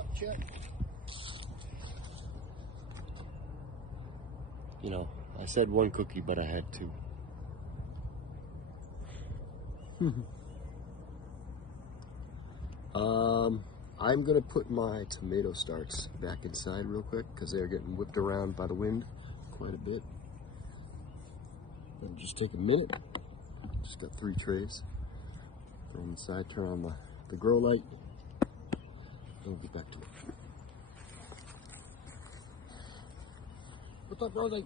up, Chet? You know, I said one cookie, but I had two. I'm gonna put my tomato starts back inside real quick because they're getting whipped around by the wind quite a bit. It'll just take a minute. Just got 3 trays. Throw them inside, turn on the grow light, and we'll get back to it. What's up, grow light?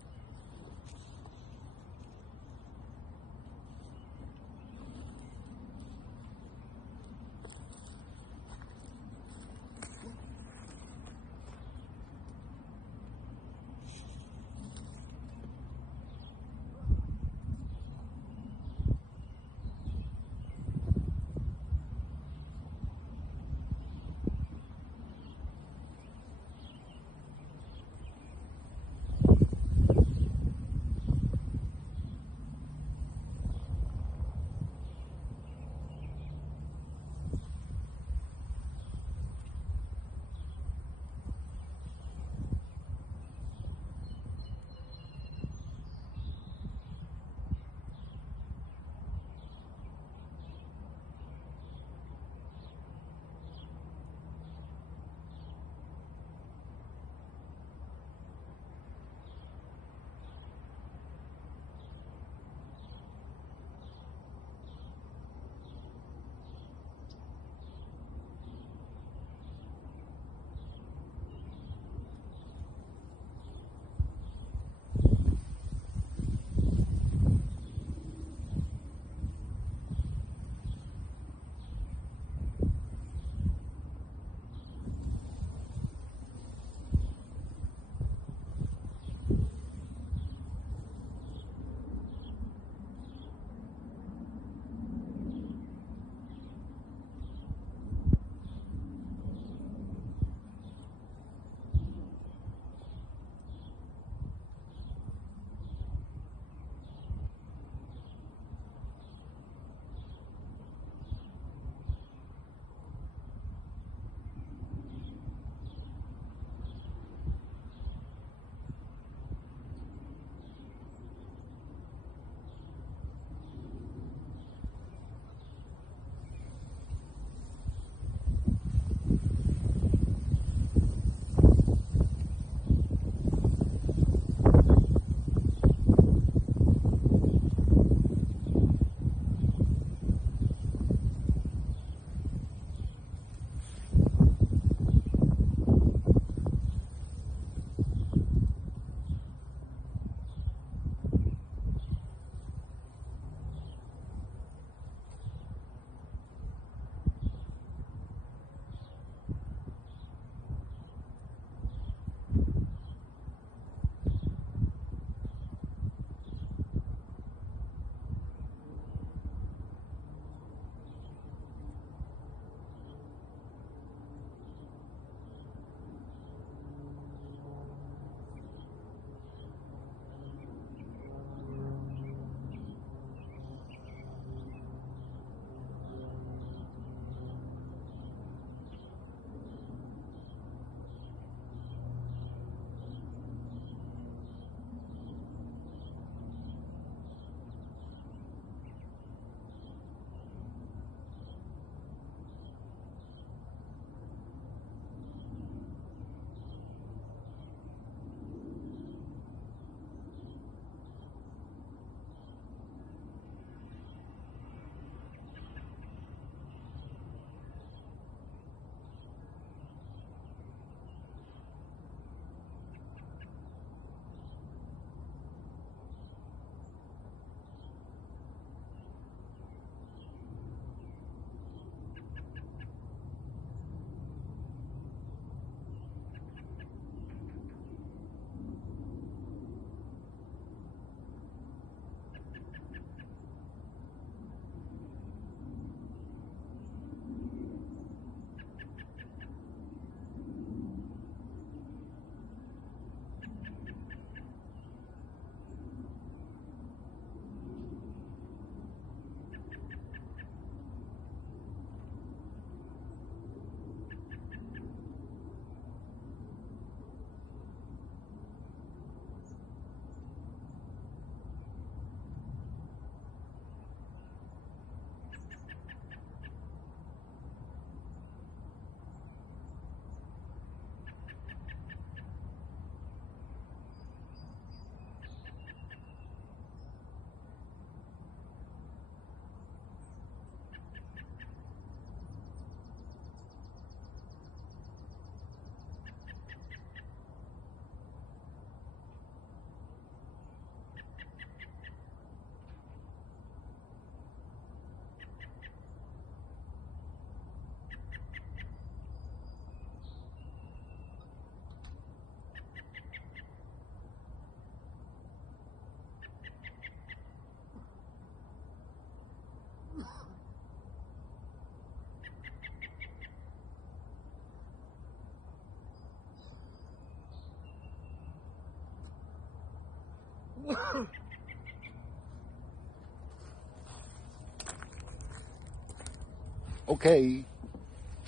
Okay.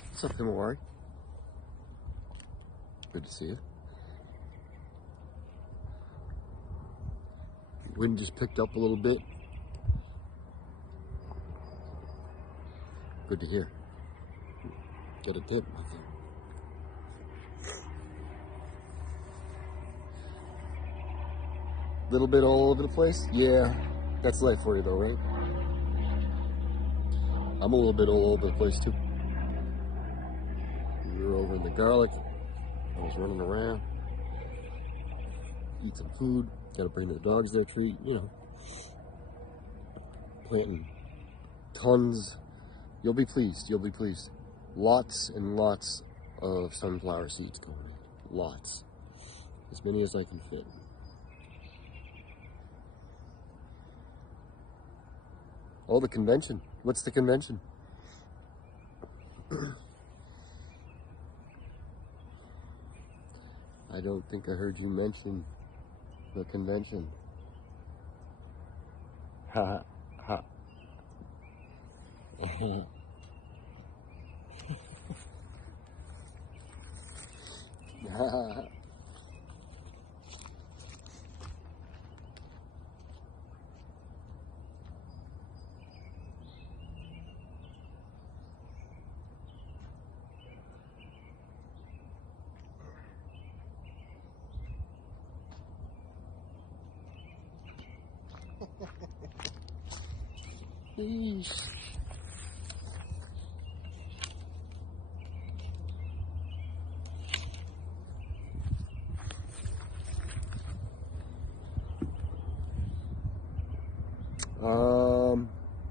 What's up, Himawari? Good to see you. Wind just picked up a little bit. Good to hear. Get a dip, I think. Little bit all over the place? Yeah, that's life for you though, right? I'm a little bit all over the place too. We were over in the garlic. I was running around. Eat some food. Gotta bring the dogs their treat, you know. Planting tons. You'll be pleased, you'll be pleased. Lots and lots of sunflower seeds going in. Lots. As many as I can fit. Oh, the convention. What's the convention? I don't think I heard you mention the convention. Ha ha. Eesh.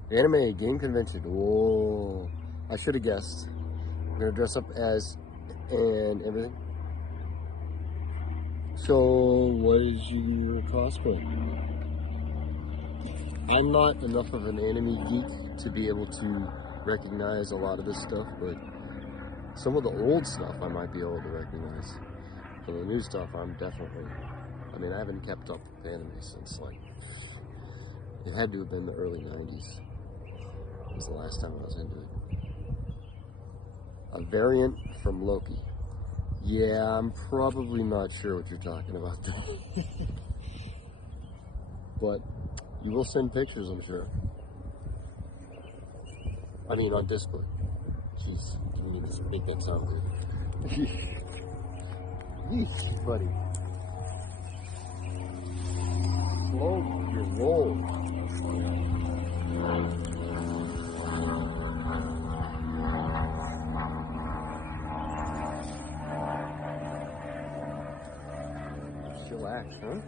Anime game convention. Whoa, I should have guessed. I'm gonna dress up as and everything. So, what is your cosplay? I'm not enough of an anime geek to be able to recognize a lot of this stuff, but some of the old stuff I might be able to recognize. For the new stuff, I'm definitely, I mean, I haven't kept up with anime since, like, it had to have been the early 90s. It was the last time I was into it. A variant from Loki. Yeah, I'm probably not sure what you're talking about there. But you will send pictures, I'm sure. I mean, on display. Jeez, didn't even make that sound good. Yeesh, buddy. Slow your roll. Chillax, huh?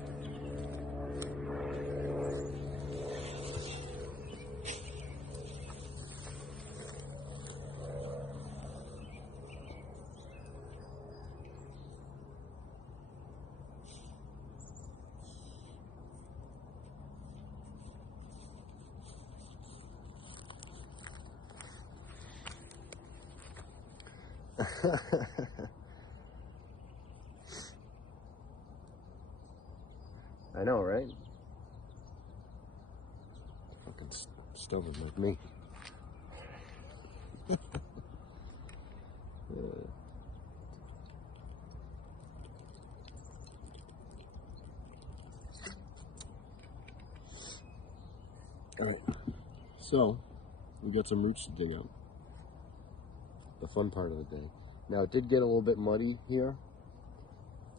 I know, right? Fucking stubborn like me. Alright, so we got some roots to dig out. The fun part of the day. Now it did get a little bit muddy here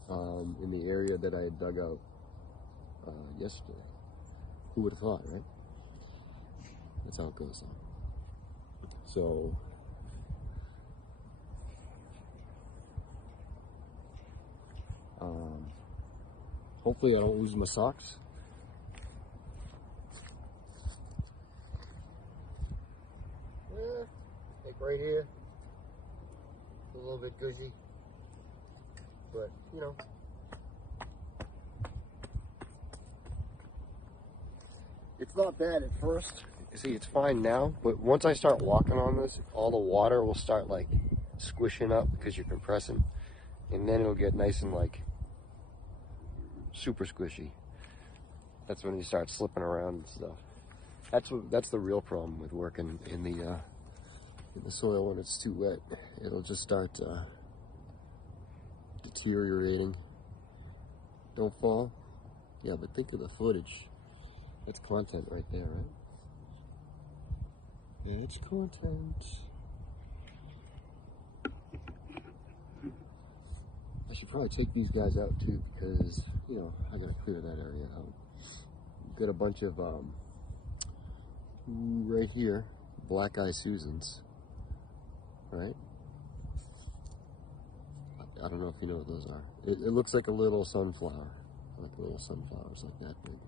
in the area that I had dug out yesterday. Who would have thought, right? That's how it goes on. So hopefully I don't lose my socks. Yeah, like right here. A little bit gushy, but you know, it's not bad at first. You see, it's fine now, but once I start walking on this, all the water will start like squishing up because you're compressing, and then it'll get nice and like super squishy. that's when you start slipping around and stuff. That's the real problem with working in the soil when it's too wet. It'll just start deteriorating. Don't fall. Yeah, but think of the footage. That's content right there, right? It's content. I should probably take these guys out too, because, you know, I gotta clear that area out. Got a bunch of, right here, black eye Susans, right? I don't know if you know what those are. It looks like a little sunflower, like little sunflowers like that big.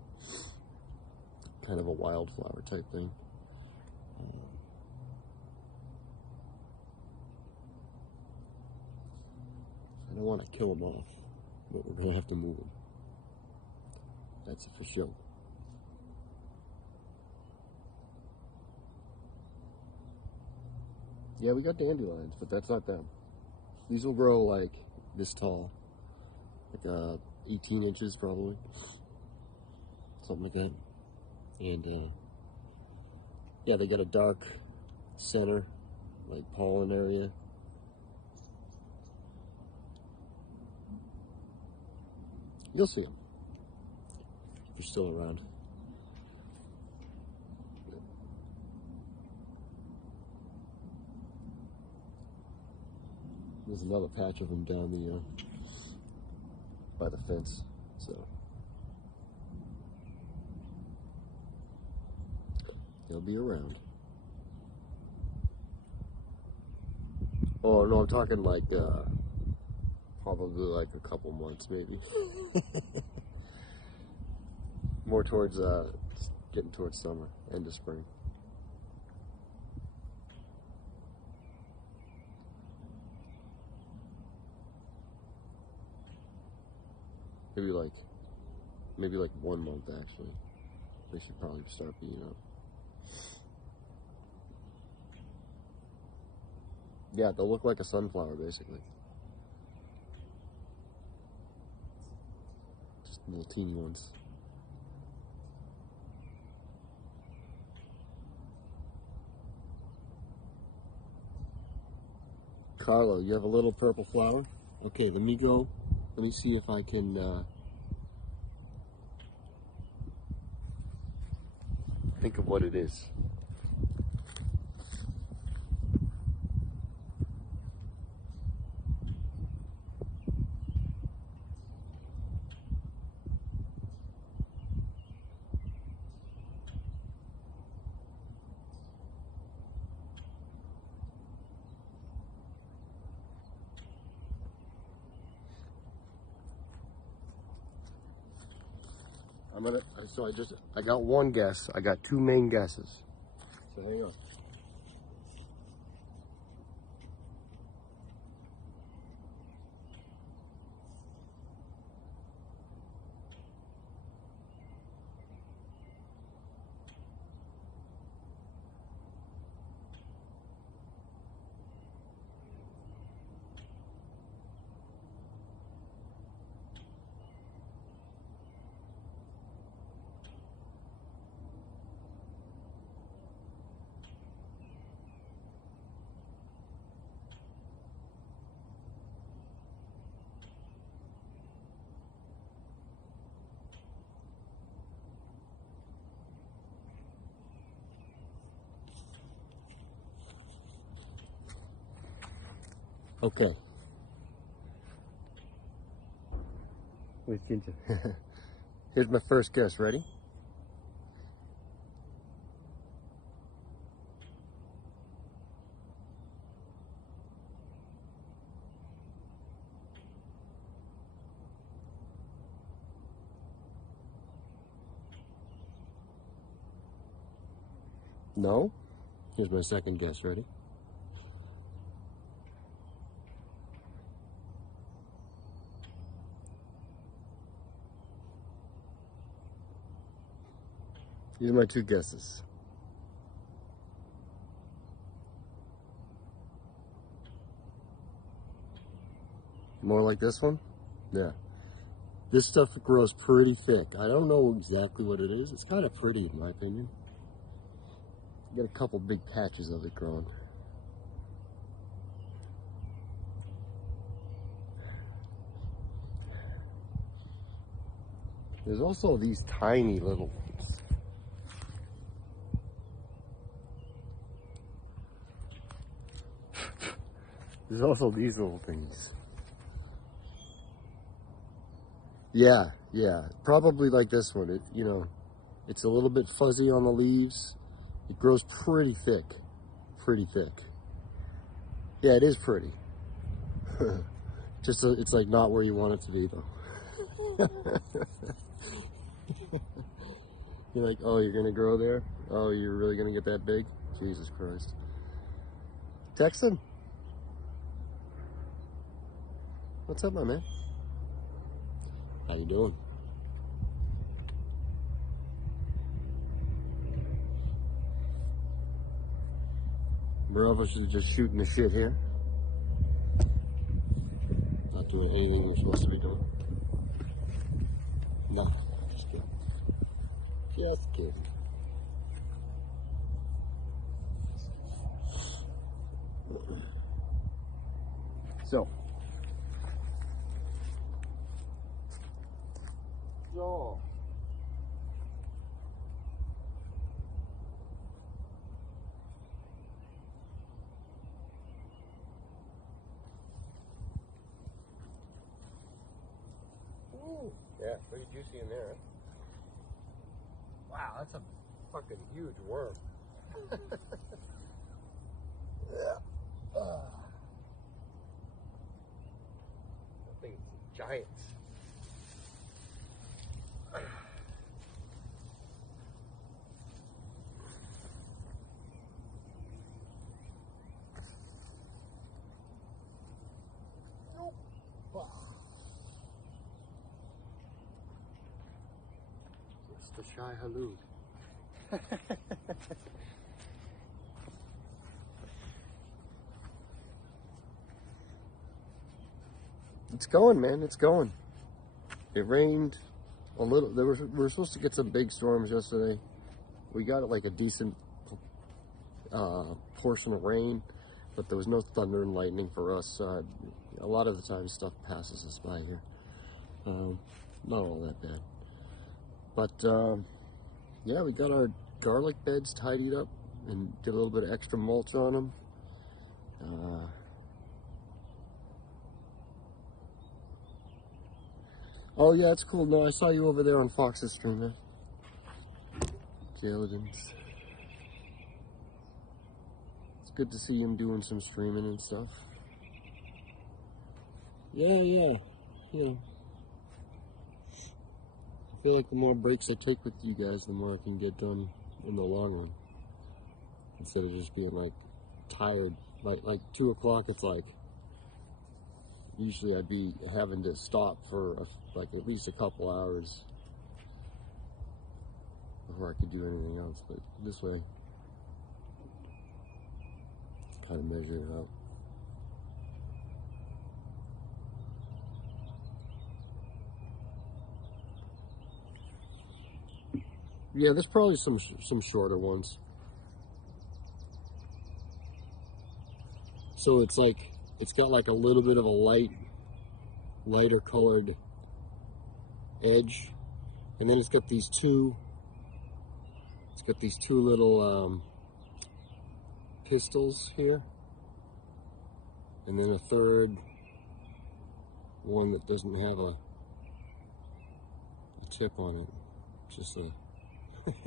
Kind of a wildflower type thing. I don't want to kill them off, but we're gonna have to move them. That's for sure. Yeah, we got dandelions, but that's not them. These will grow like this tall, like 18 inches probably, something like that. And yeah, they got a dark center, like pollen area. You'll see them if you're still around. There's another patch of them down the by the fence, so they'll be around. Oh no, I'm talking like probably like a couple months, maybe. More towards getting towards summer, end of spring. Maybe like 1 month actually. They should probably start being up. Yeah, they'll look like a sunflower basically. Just little teeny ones. Carlo, you have a little purple flower? Okay, let me go. Let me see if I can think of what it is. I got one guess. I got two main guesses. So hang on. Okay. With Ginger. Here's my first guess. Ready? No? Here's my second guess. Ready? These are my two guesses. More like this one? Yeah. This stuff grows pretty thick. I don't know exactly what it is. It's kind of pretty in my opinion. Get a couple big patches of it growing. There's also these tiny little ones. There's also these little things. Yeah, probably like this one. You know, it's a little bit fuzzy on the leaves. It grows pretty thick, Yeah, it is pretty. Just it's like not where you want it to be though. You're like, oh, you're gonna grow there? Oh, you're really gonna get that big? Jesus Christ. Texan? What's up, my man? How you doing? Bravo is just shooting the shit here. Not doing anything we're supposed to be doing. No, just kidding. Just kidding. So. Ooh, yeah, pretty juicy in there. Wow, that's a fucking huge worm. Yeah. That thing's giant. It's the shy halou. It's going, man. It's going. It rained a little. We were supposed to get some big storms yesterday. We got like a decent portion of rain, but there was no thunder and lightning for us. A lot of the time, stuff passes us by here. Not all that bad. But yeah, we got our garlic beds tidied up and did a little bit of extra mulch on them. Oh yeah, it's cool. No, I saw you over there on Fox's stream, man. Jaledins. It's good to see him doing some streaming and stuff. Yeah. You know, I feel like the more breaks I take with you guys, the more I can get done in the long run. Instead of just being like tired. Like 2 o'clock, it's like usually I'd be having to stop for like at least a couple hours before I could do anything else. But this way, kind of measure it out. Yeah, there's probably some shorter ones. So it's like, it's got like a little bit of a lighter colored edge. And then it's got these two little pistils here. And then a third one that doesn't have a tip on it. Just a, look at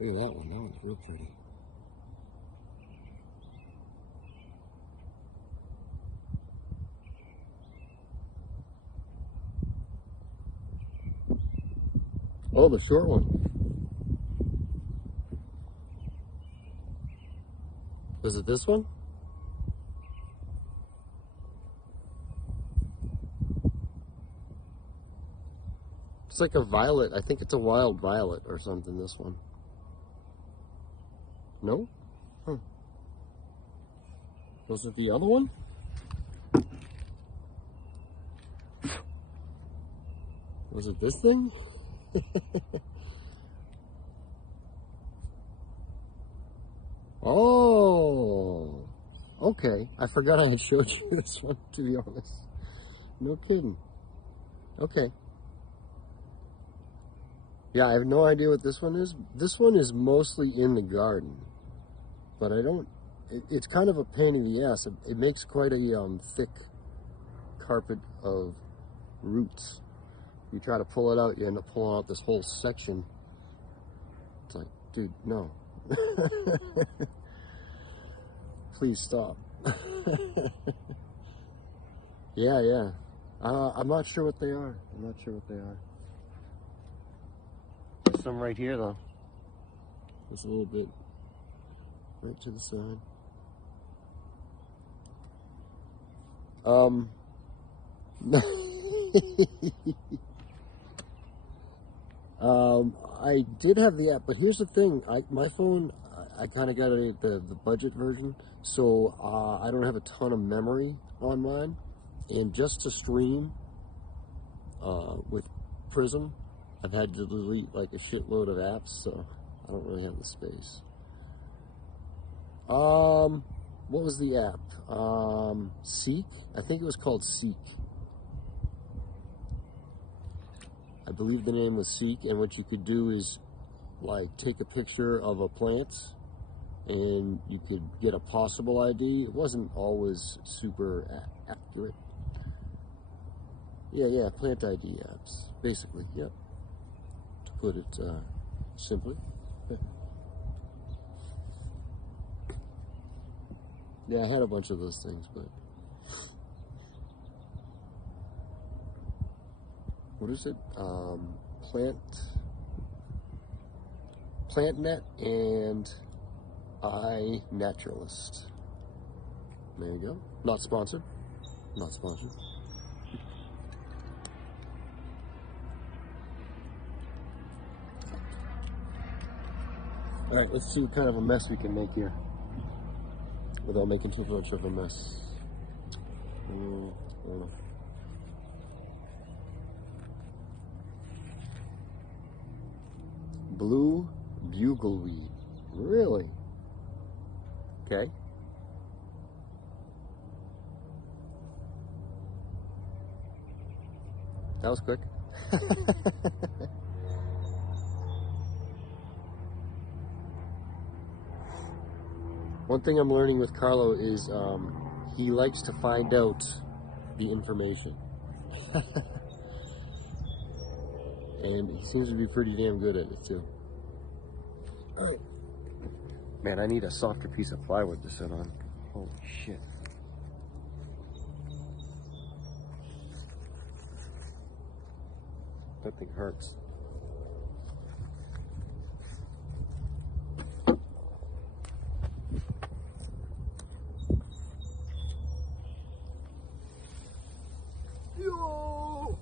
that one, that one's real pretty. Oh, the short one. Was it this one? It's like a violet. I think it's a wild violet or something, this one. No? Huh. Was it the other one? Was it this thing? Oh, okay. I forgot I had showed you this one, to be honest. No kidding. Okay. Yeah, I have no idea what this one is. This one is mostly in the garden, but I don't, it's kind of a pain in the ass. It makes quite a thick carpet of roots. You try to pull it out, you end up pulling out this whole section. It's like, dude, no. Please stop. Yeah. I'm not sure what they are. There's some right here, though. Just a little bit right to the side. I did have the app, but here's the thing. My phone, I kind of got it at the budget version, so I don't have a ton of memory on mine. And just to stream with Prism, I've had to delete like a shitload of apps, so I don't really have the space. What was the app? Seek? I think it was called Seek. I believe the name was Seek, and what you could do is like take a picture of a plant and you could get a possible ID. It wasn't always super accurate. Yeah, plant ID apps, basically, yep. To put it simply. Yeah, I had a bunch of those things, but what is it? PlantNet and iNaturalist. There you go. Not sponsored. Not sponsored. All right, let's see what kind of a mess we can make here without making too much of a mess. Blue bugleweed. Really? Okay. That was quick. One thing I'm learning with Carlo is he likes to find out the information. And he seems to be pretty damn good at it too. Alright. Man, I need a softer piece of plywood to sit on. Holy shit. That thing hurts. Yo.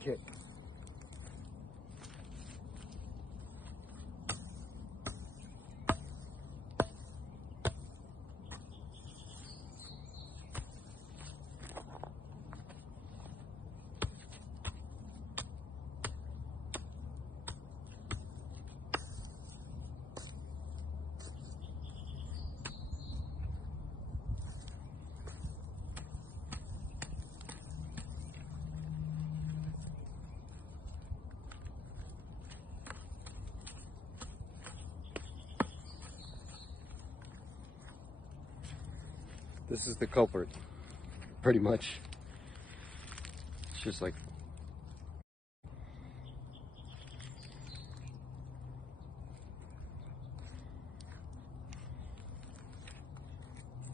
Okay. This is the culprit, pretty much. It's just like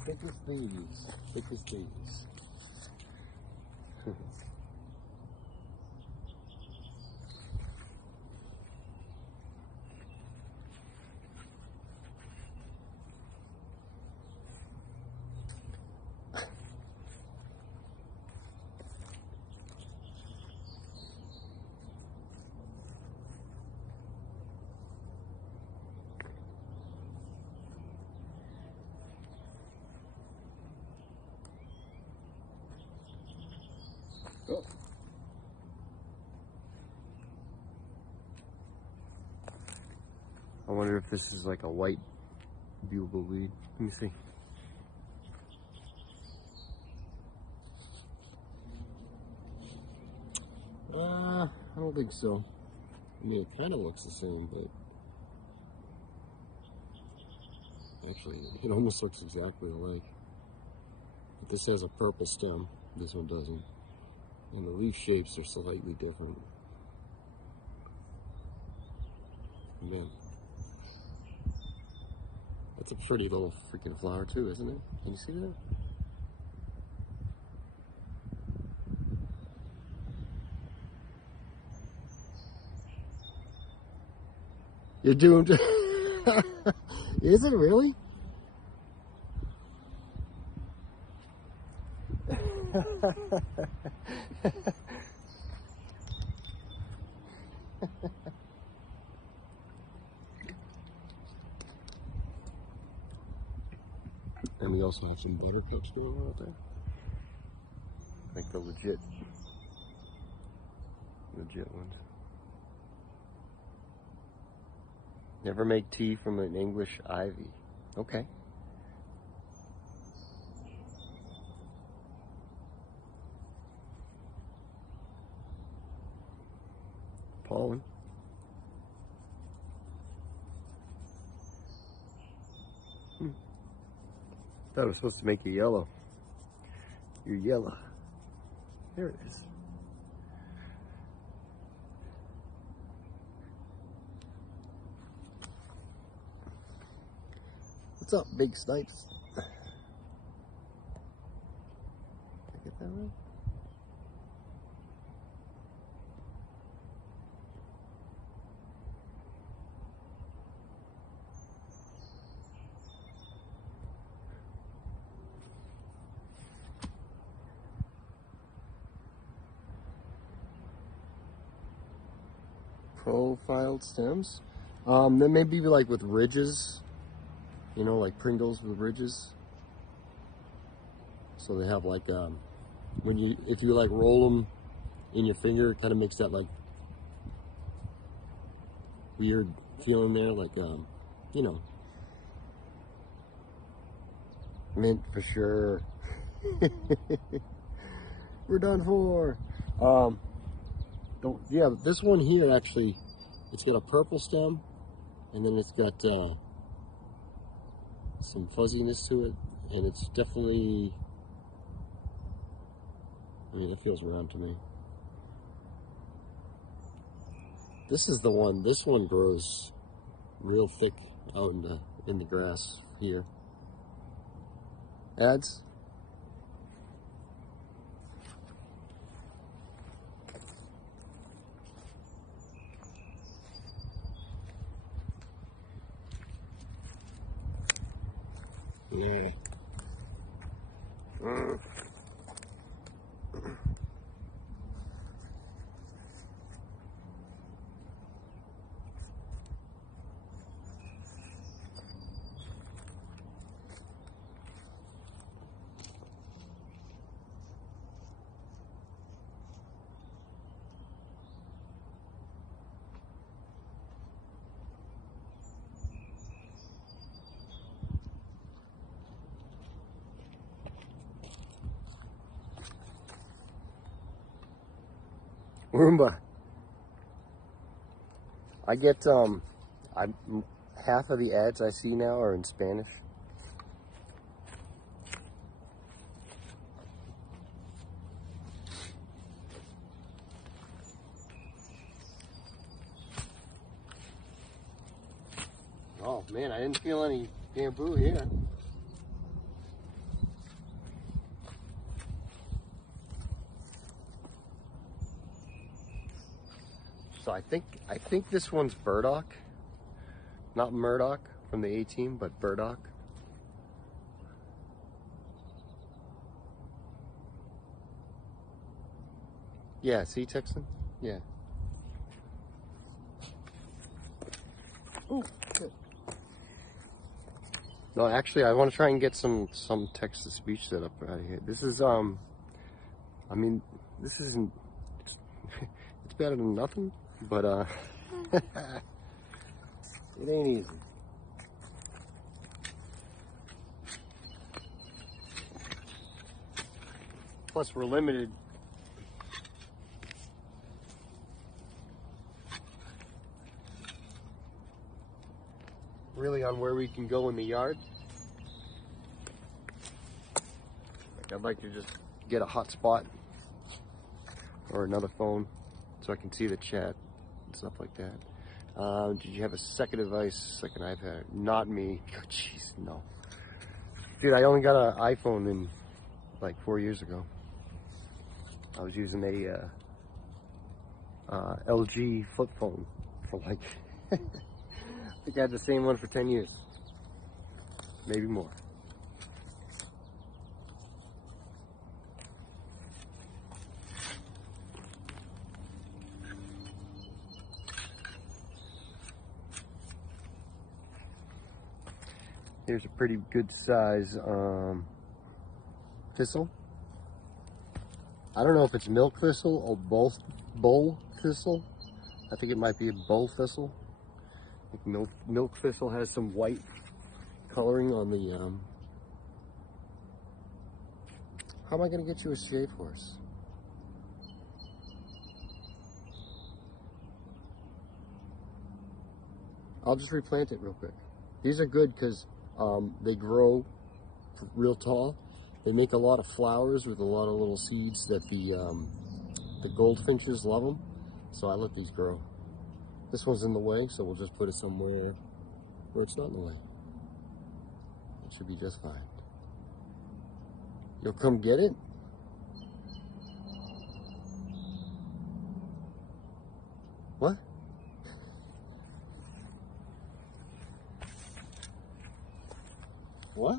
thick as thieves, thick as thieves. I wonder if this is like a white bugle weed. Let me see. I don't think so. I mean, it kind of looks the same, but actually, it almost looks exactly alike. But this has a purple stem. This one doesn't. And the leaf shapes are slightly different. And then, that's a pretty little freaking flower too, isn't it? Can you see that? You're doomed. Is it really? And we also have some buttercups going on out there. Like the legit ones. Never make tea from an English ivy. Okay. Pollen. Thought it was supposed to make you yellow. You're yellow. There it is. What's up, big snipes? Did I get that right? Profiled stems. Then maybe like with ridges, you know, like Pringles with ridges. So they have like if you like roll them in your finger, it kind of makes that like weird feeling there, like you know, mint for sure. We're done for. Yeah, this one here actually, it's got a purple stem, and then it's got some fuzziness to it, and it's definitely, I mean, it feels round to me. This is the one. This one grows real thick out in the grass here. Ads. Yeah. Roomba. I get half of the ads I see now are in Spanish. Oh man, I didn't feel any bamboo here. So I think this one's burdock, not Murdoch from the A-Team, but burdock. Yeah, see, Texan? Yeah. Ooh, good. No, actually, I want to try and get some text-to-speech set up out of here. This is I mean, this isn't. It's better than nothing, but It ain't easy. Plus, we're limited. Really on where we can go in the yard. Like, I'd like to just get a hotspot or another phone so I can see the chat and stuff like that. Did you have a second device, like an iPad? Not me. Oh, jeez, no. Dude, I only got an iPhone in like 4 years ago. I was using a LG flip phone for like, I think I had the same one for 10 years. Maybe more. Here's a pretty good size thistle. I don't know if it's milk thistle or bowl thistle. I think it might be a bowl thistle. I think milk thistle has some white coloring on the. How am I going to get you a shade horse? I'll just replant it real quick. These are good because they grow real tall. They make a lot of flowers with a lot of little seeds that the goldfinches love them. So I let these grow. This one's in the way, so we'll just put it somewhere where it's not in the way. It should be just fine. You'll come get it? What? What?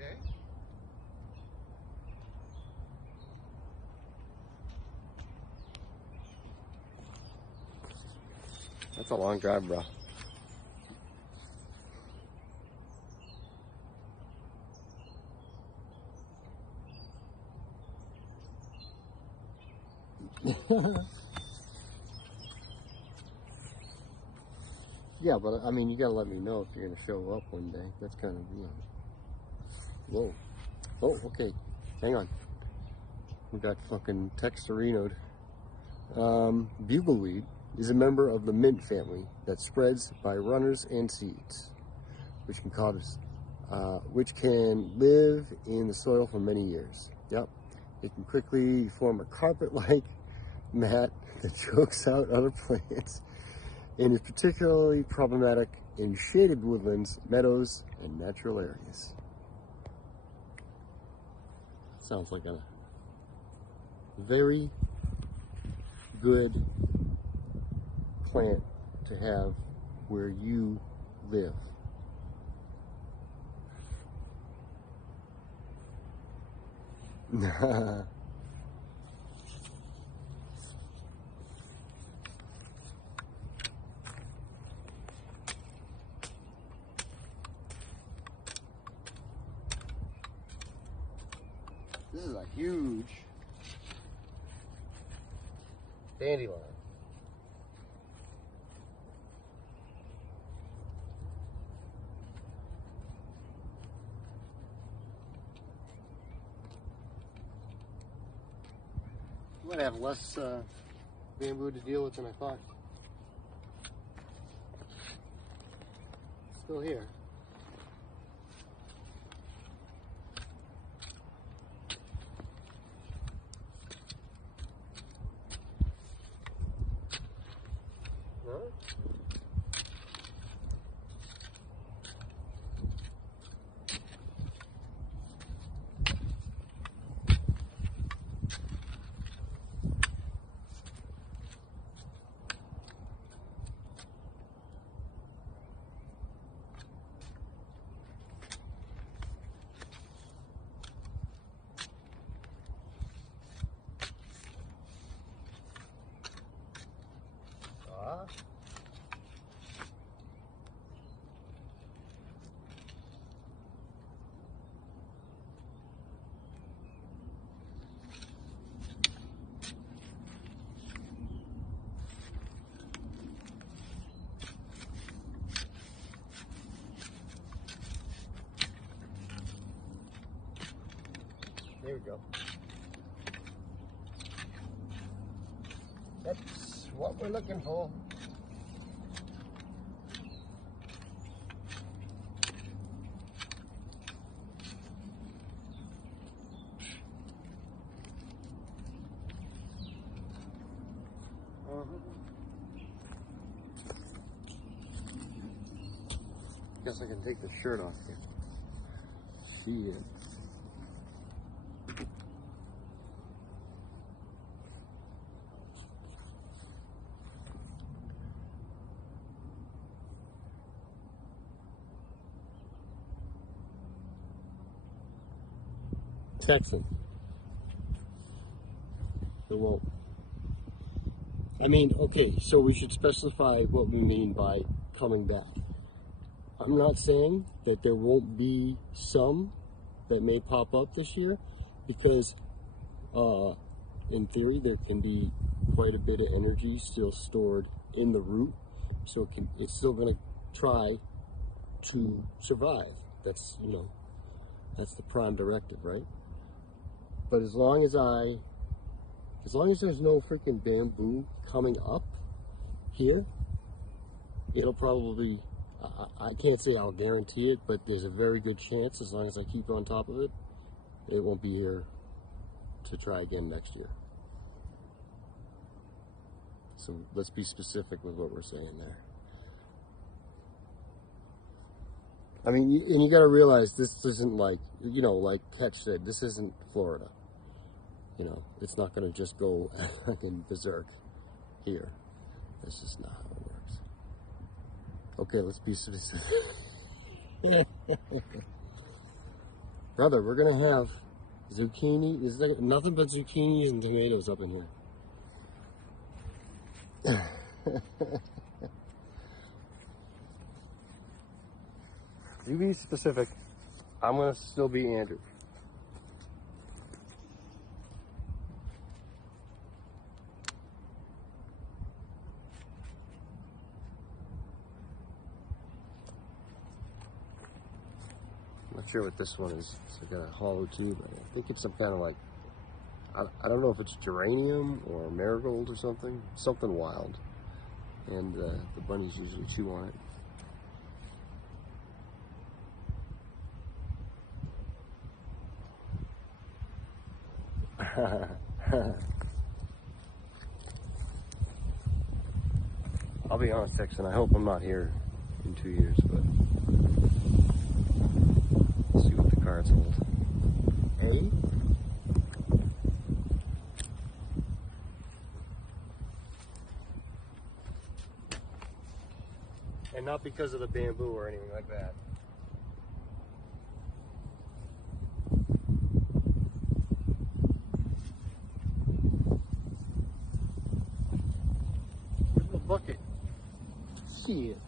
Okay. That's a long drive, bro. Yeah, but I mean, you gotta let me know if you're gonna show up one day. That's kind of, you know. Whoa. Oh, okay. Hang on. We got fucking texturinoed. Bugleweed is a member of the mint family that spreads by runners and seeds, which can live in the soil for many years. Yep. It can quickly form a carpet-like mat that chokes out other plants and is particularly problematic in shaded woodlands, meadows, and natural areas. Sounds like a very good plant to have where you live. This is a huge dandelion. I'm gonna have less bamboo to deal with than I thought. Still here. That's what we're looking for. Guess I can take the shirt off here. Shit. Texan. It won't. I mean, okay, so we should specify what we mean by coming back. I'm not saying that there won't be some that may pop up this year, because in theory there can be quite a bit of energy still stored in the root, so it's still going to try to survive. That's, you know, that's the prime directive, right? But as long as there's no freaking bamboo coming up here, it'll probably, I can't say I'll guarantee it, but there's a very good chance, as long as I keep on top of it, it won't be here to try again next year. So let's be specific with what we're saying there. I mean, and you got to realize this isn't like, you know, like Ketch said, this isn't Florida. You know, it's not going to just go fucking berserk here. That's just not how it works. Okay, let's be specific. Brother, we're going to have zucchini. Is there nothing but zucchinis and tomatoes up in here? You be specific. I'm going to still be Andrew. I'm not sure what this one is. It's got a hollow tube. I think it's some kind of like, I don't know if it's geranium or marigold or something. Something wild. And the bunnies usually chew on it. I'll be honest, Texan, I hope I'm not here in 2 years, but we'll see what the cards hold. Hey? And not because of the bamboo or anything like that. Where's the bucket? See it.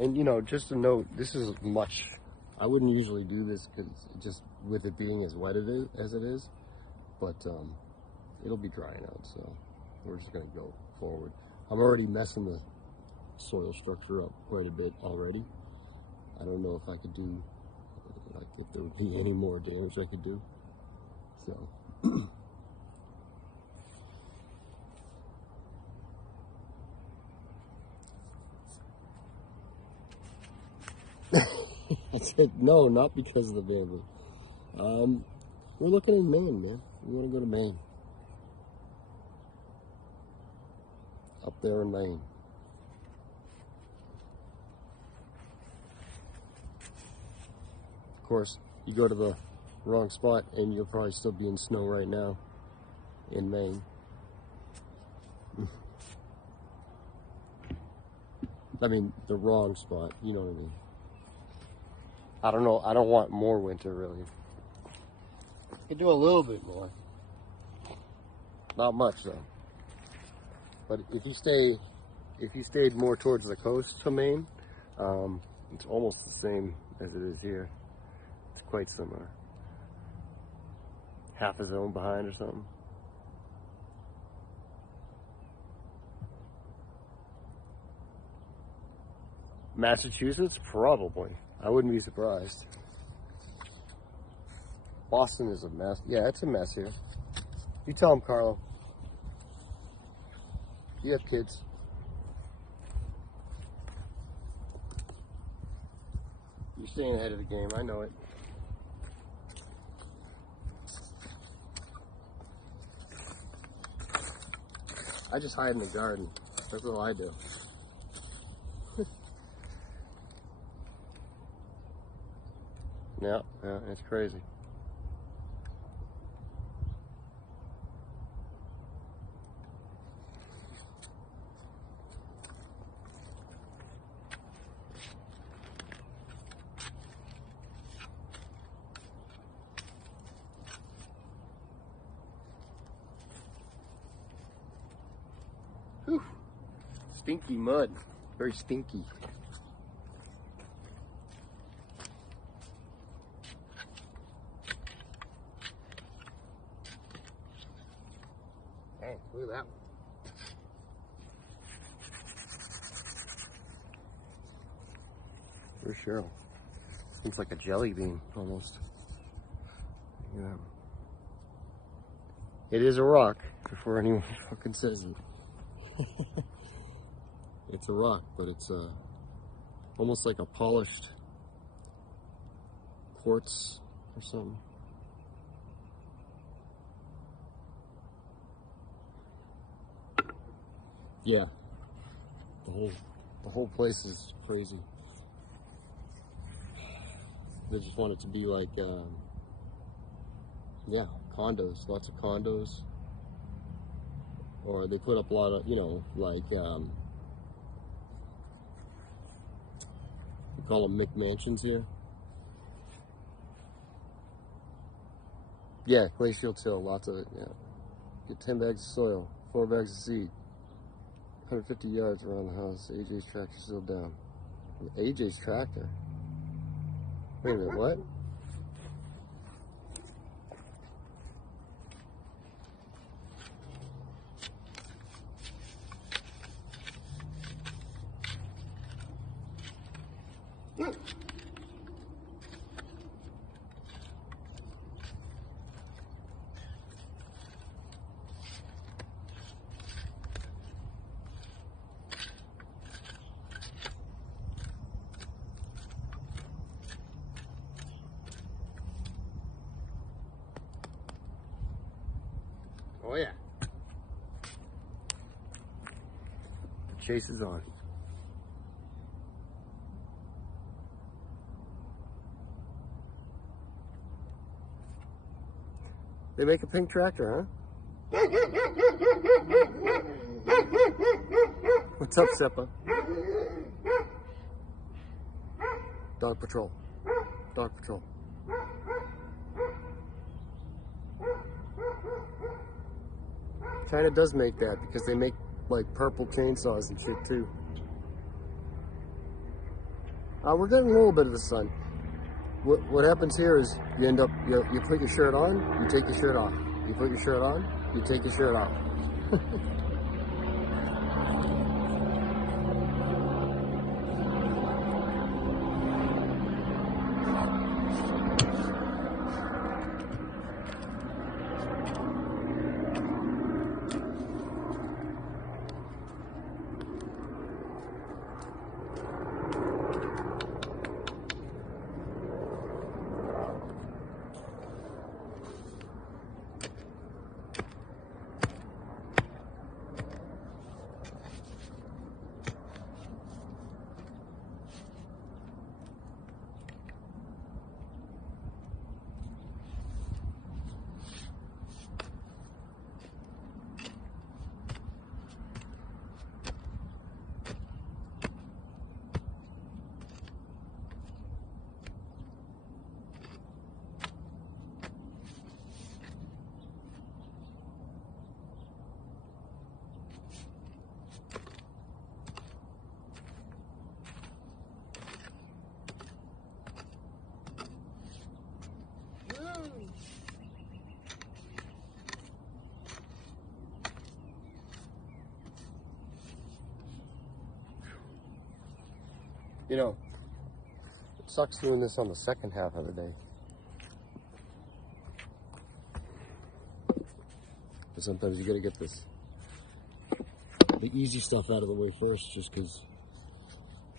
And you know, just a note, this is much, I wouldn't usually do this because just with it being as wet as it is, but it'll be drying out, so we're just going to go forward. I'm already messing the soil structure up quite a bit already. I don't know if I could do, like, if there would be any more damage I could do, so. I said no, not because of the bamboo. We're looking in Maine, man. We want to go to Maine. Up there in Maine. Of course, you go to the wrong spot and you'll probably still be in snow right now in Maine. I mean, the wrong spot, you know what I mean. I don't know, I don't want more winter, really. You could do a little bit more. Not much, though. But if you stayed more towards the coast to Maine, it's almost the same as it is here. It's quite similar. half a zone behind or something. Massachusetts? Probably. I wouldn't be surprised. Boston is a mess. Yeah, it's a mess here. You tell them, Carlo. You have kids. You're staying ahead of the game. I know it. I just hide in the garden. That's all I do. Yeah, it's crazy. Whew. Stinky mud. Very stinky. Hey, look at that one. Where's Cheryl? Seems like a jelly bean, almost. Yeah. It is a rock, before anyone fucking says it. It's a rock, but it's almost like a polished quartz or something. Yeah, the whole place is crazy. They just want it to be like, yeah, condos, lots of condos. Or they put up a lot of, you know, like, we call them McMansions here. Yeah, glacial till, lots of it, yeah. Get 10 bags of soil, 4 bags of seed. 150 yards around the house. AJ's tractor still down. AJ's tractor? Wait a minute, what? Oh yeah. The chase is on. They make a pink tractor, huh? What's up, Seppa? Dog patrol. Dog patrol. China does make that because they make like purple chainsaws and shit too. We're getting a little bit of the sun. What happens here is you end up, you put your shirt on, you take your shirt off. You put your shirt on, you take your shirt off. You know, it sucks doing this on the second half of the day. But sometimes you gotta get the easy stuff out of the way first, just because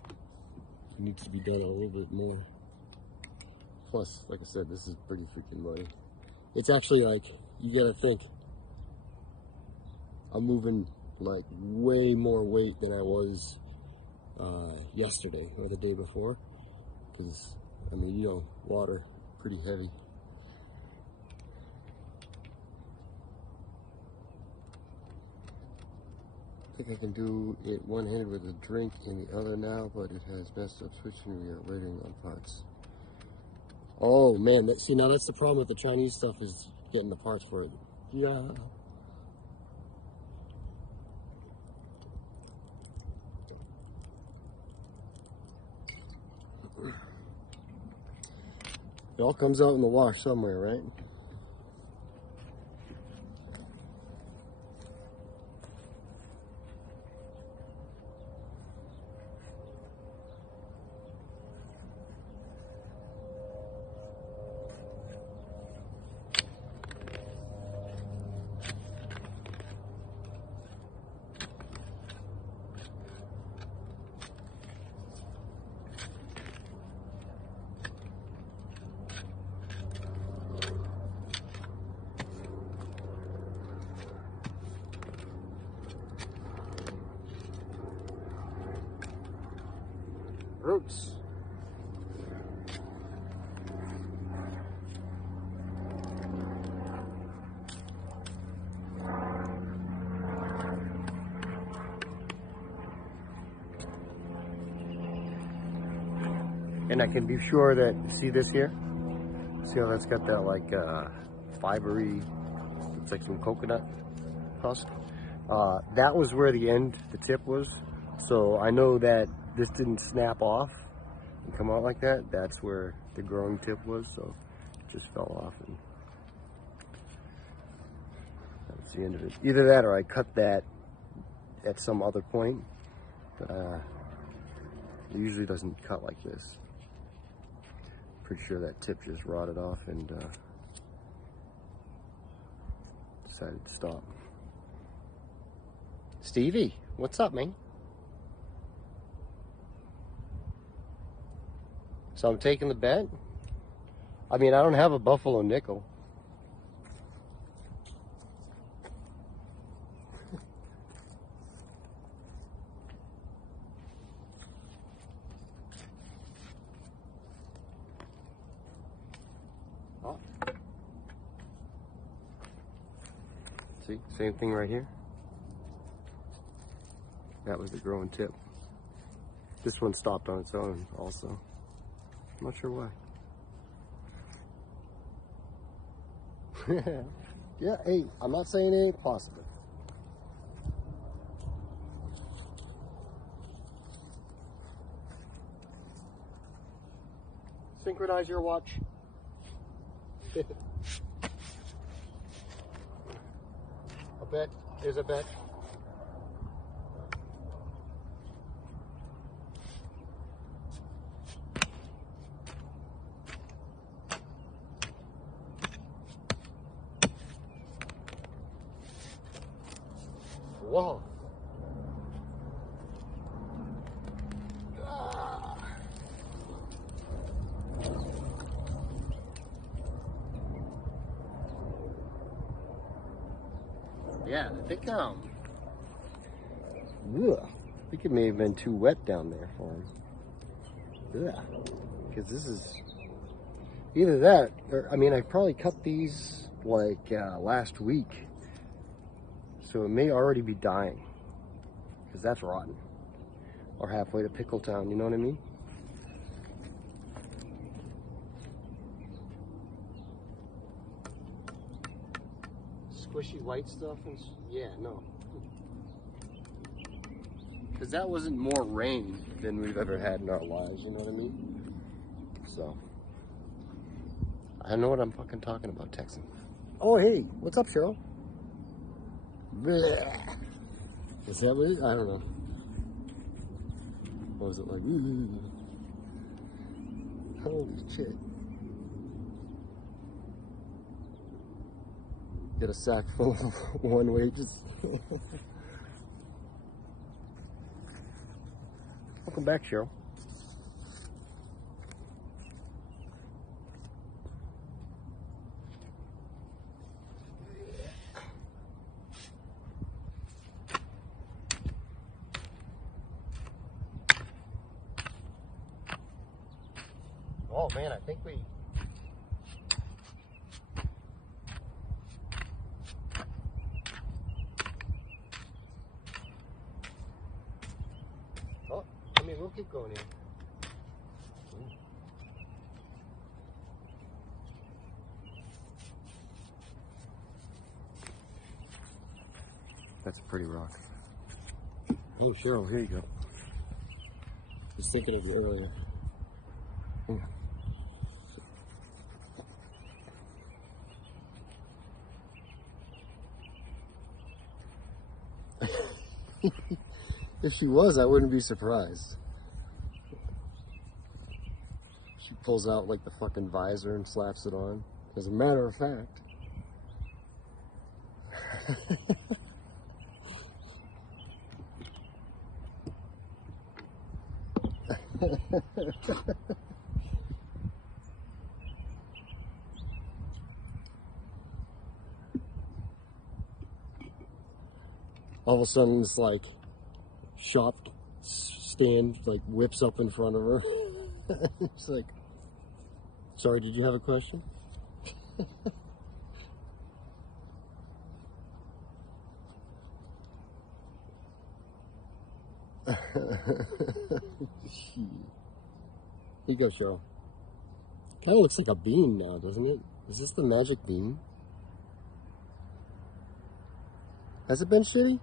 it needs to be done a little bit more. Plus, like I said, this is pretty freaking muddy. It's actually like, you gotta think, I'm moving like way more weight than I was yesterday or the day before, because I mean, you know, water pretty heavy. I think I can do it one-handed with a drink in the other now, but it has messed up switching. We are waiting on parts. Oh man, see, now that's the problem with the Chinese stuff, is getting the parts for it. Yeah. It all comes out in the wash somewhere, right? Roots. And I can be sure that, see this here? See how that's got that like fibery, it's like some coconut husk? That was where the tip was. So I know that this didn't snap off and come out like that. That's where the growing tip was, so it just fell off, and that's the end of it. Either that or I cut that at some other point, but it usually doesn't cut like this. Pretty sure that tip just rotted off and decided to stop. Stevie, what's up, man? So I'm taking the bet. I mean, I don't have a buffalo nickel. Oh. See, same thing right here. That was the growing tip. This one stopped on its own also. I'm not sure why. Yeah, hey, I'm not saying it ain't possible. Synchronize your watch. A bet is a bet. Whoa. Yeah, I think it may have been too wet down there for him. Yeah, because this is either that, or I mean, I probably cut these like last week, so it may already be dying, because that's rotten, or halfway to Pickle Town. You know what I mean? Squishy white stuff, and yeah, no. Because that wasn't more rain than we've ever had in our lives, you know what I mean? So, I know what I'm fucking talking about, Texan. Oh, hey, what's up, Cheryl? Blech. Is that what it is? I don't know. What was it like? Holy shit. Get a sack full of one wages. Welcome back, Cheryl. Oh man, I think we... Oh, I mean, we'll keep going here. That's a pretty rock. Oh, Cheryl, here you go. I was thinking of you earlier. Hang on. If she was, I wouldn't be surprised. She pulls out like the fucking visor and slaps it on. As a matter of fact. All of a sudden, this like shop stand like whips up in front of her. It's like, sorry, did you have a question? Here you go, Cheryl. Kind of looks like a bean now, doesn't it? Is this the magic bean? Has it been shitty?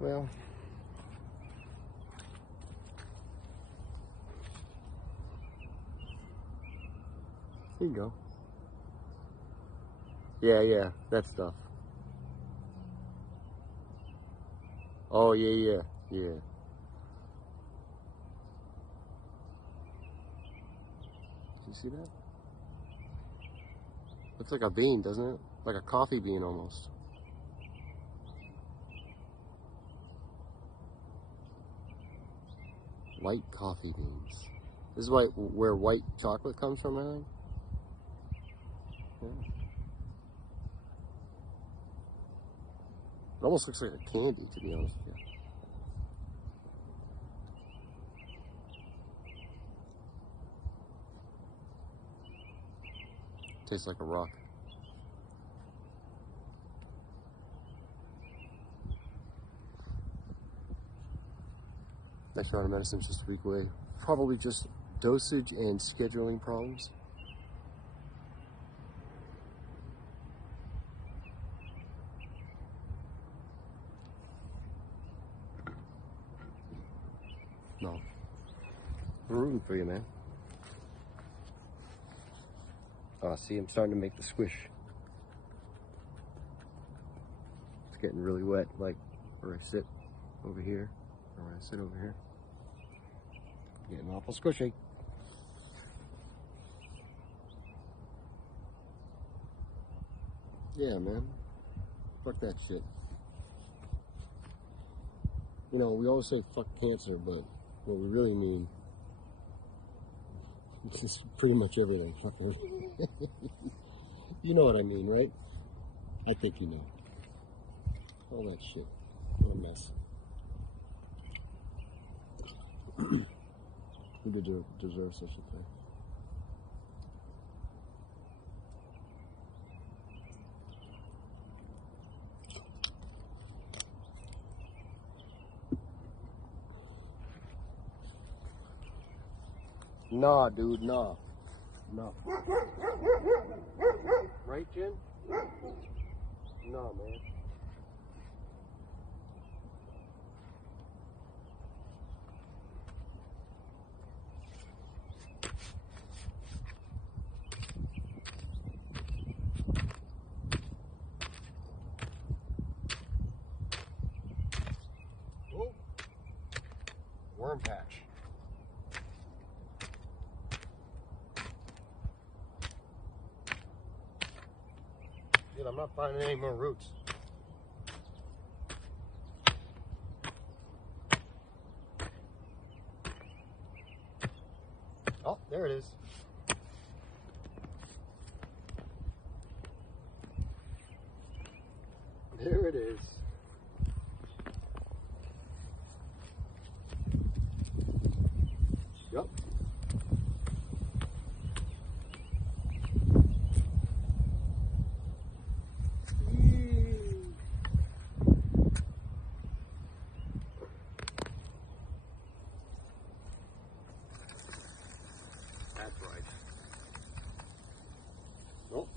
Well, here you go. Yeah, that stuff. Oh, yeah. You see that? Looks like a bean, doesn't it? Like a coffee bean almost. White coffee beans. This is where white chocolate comes from, I think. Yeah. It almost looks like a candy, to be honest with you. Tastes like a rock. Next round of medicine's just a week away. Probably just dosage and scheduling problems. No. I'm rooting for you, man. Oh, see, I'm starting to make the squish. It's getting really wet, like where I sit over here, or where I sit over here. Getting awful squishy. Yeah, man. Fuck that shit. You know, we always say fuck cancer, but what we really mean is pretty much everything. Fuck everything. You know what I mean, right? I think you know. All that shit. What a mess. We deserve such a thing. Nah, dude, nah. Nah. Right, Jen? Nah, man. Oh. Dude, I'm not finding any more roots. Oh, there it is. There it is. Yep. That's right. Nope.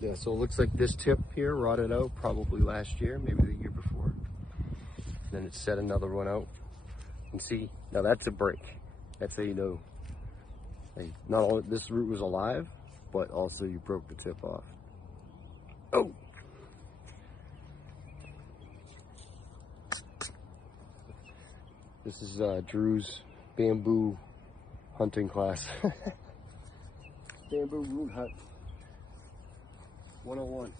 Yeah, so it looks like this tip here rotted out probably last year, maybe the year before. Then it set another one out. And see, now that's a break. That's how you know. Like, not only this root was alive, but also you broke the tip off. Oh! This is Drew's bamboo hunting class. Bamboo root hunt 101.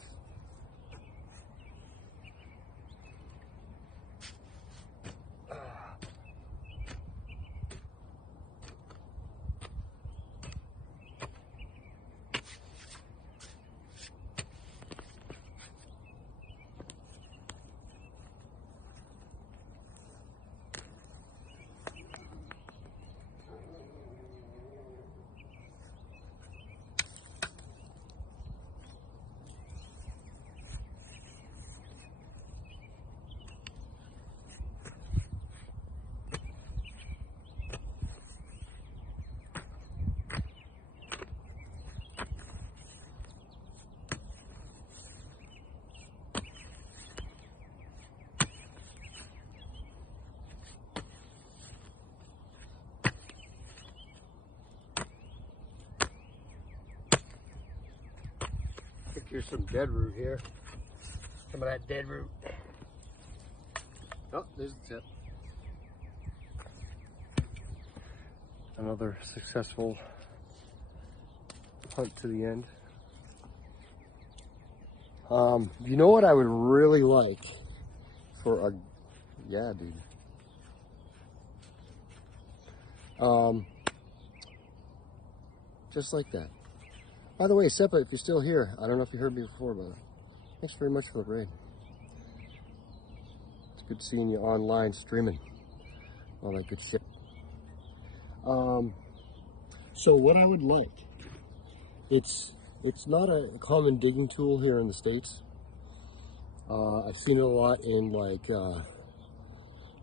Here's some dead root here. Some of that dead root. Oh, there's the tip. Another successful hunt to the end. You know what I would really like for a, yeah, dude. Just like that. By the way, Seppa, if you're still here, I don't know if you heard me before, but thanks very much for the raid. It's good seeing you online streaming, all that good shit. So what I would like, it's not a common digging tool here in the States. I've seen it a lot in like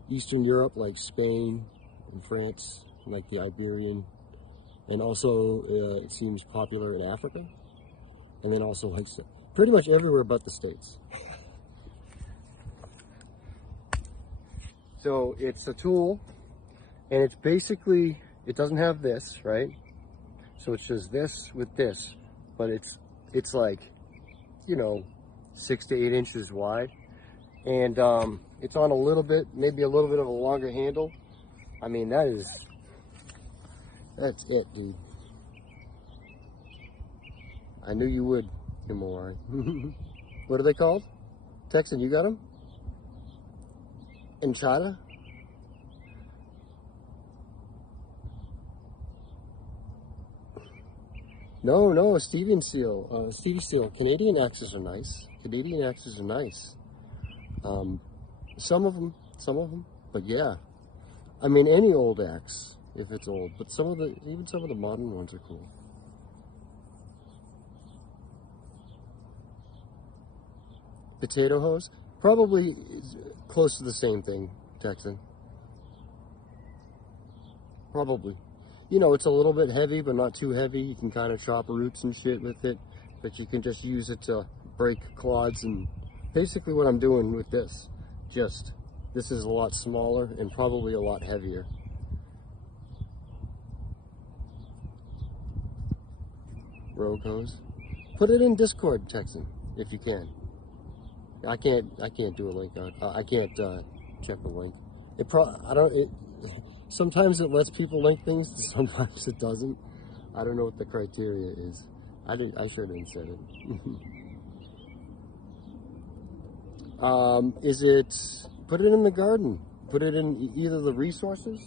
Eastern Europe, like Spain and France, like the Iberian. And also, it seems popular in Africa, and then also like pretty much everywhere but the States. So it's a tool, and it's basically, it doesn't have this, right? So it's just this with this, but it's like, you know, 6 to 8 inches wide, and it's on a little bit, maybe a little bit of a longer handle. I mean, that's it, dude. I knew you would, Himawari. What are they called? Texan, you got them? Enchada? No, Stevie seal. Canadian axes are nice. Canadian axes are nice. Some of them, but yeah. I mean, any old axe. If it's old, but even some of the modern ones are cool. Potato hose, probably close to the same thing, Texan. Probably. You know, it's a little bit heavy, but not too heavy. You can kind of chop roots and shit with it, but you can just use it to break clods. And basically what I'm doing with this, this is a lot smaller and probably a lot heavier. Rogue hose. Put it in Discord, Texan, if you can. I can't do a link on. I can't check the link. sometimes it lets people link things, sometimes it doesn't. I don't know what the criteria is. I should have said it. Is it, put it in the garden. Put it in either the resources,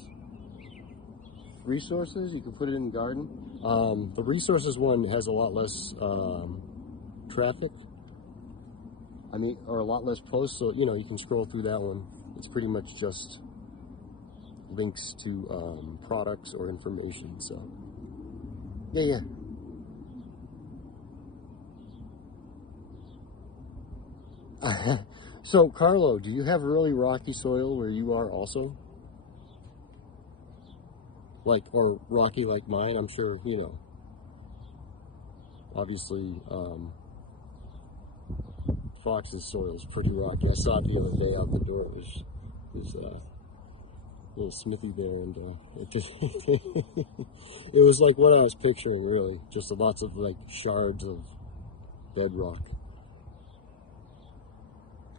you can put it in the garden. The resources one has a lot less traffic. I mean, or a lot less posts, so, you know, you can scroll through that one. It's pretty much just links to products or information, so. Yeah. So, Carlo, do you have really rocky soil where you are also? Like, or rocky like mine? I'm sure, you know, obviously, Fox's soil is pretty rocky. I saw it the other day out the door. It was little smithy there, and it was like what I was picturing, really. Just lots of, like, shards of bedrock.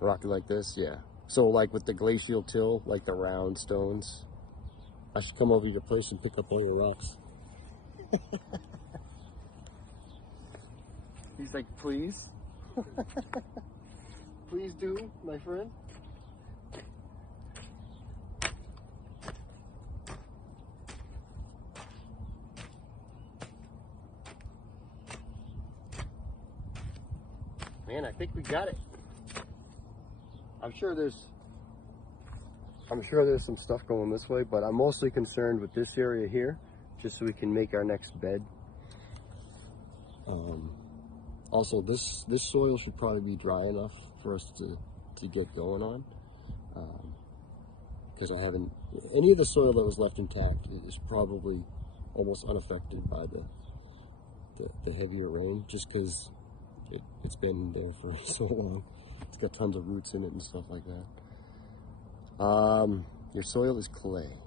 Rocky like this, yeah. So, like, with the glacial till, like the round stones. I should come over to your place and pick up all your rocks. He's like, please? Please do, my friend. Man, I think we got it. I'm sure there's some stuff going this way, but I'm mostly concerned with this area here, just so we can make our next bed. Also, this soil should probably be dry enough for us to get going on, because I haven't, any of the soil that was left intact is probably almost unaffected by the heavier rain, just because it's been there for so long. It's got tons of roots in it and stuff like that. Your soil is clay,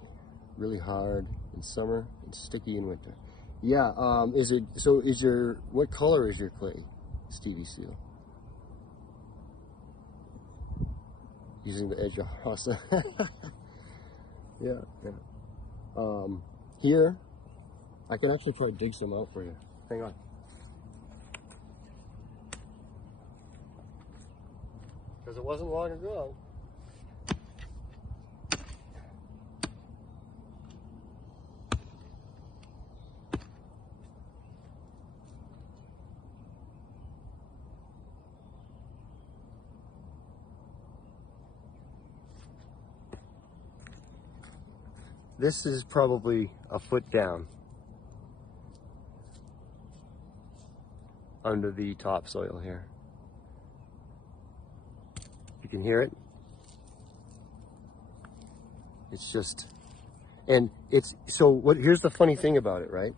really hard in summer and sticky in winter. Yeah, what color is your clay, Stevie Seal? Using the edge of Hassa. Yeah. Here, I can actually try to dig some out for you. Hang on. Because it wasn't long ago. This is probably a foot down under the topsoil here. You can hear it. It's just, and it's, so what, here's the funny thing about it, right?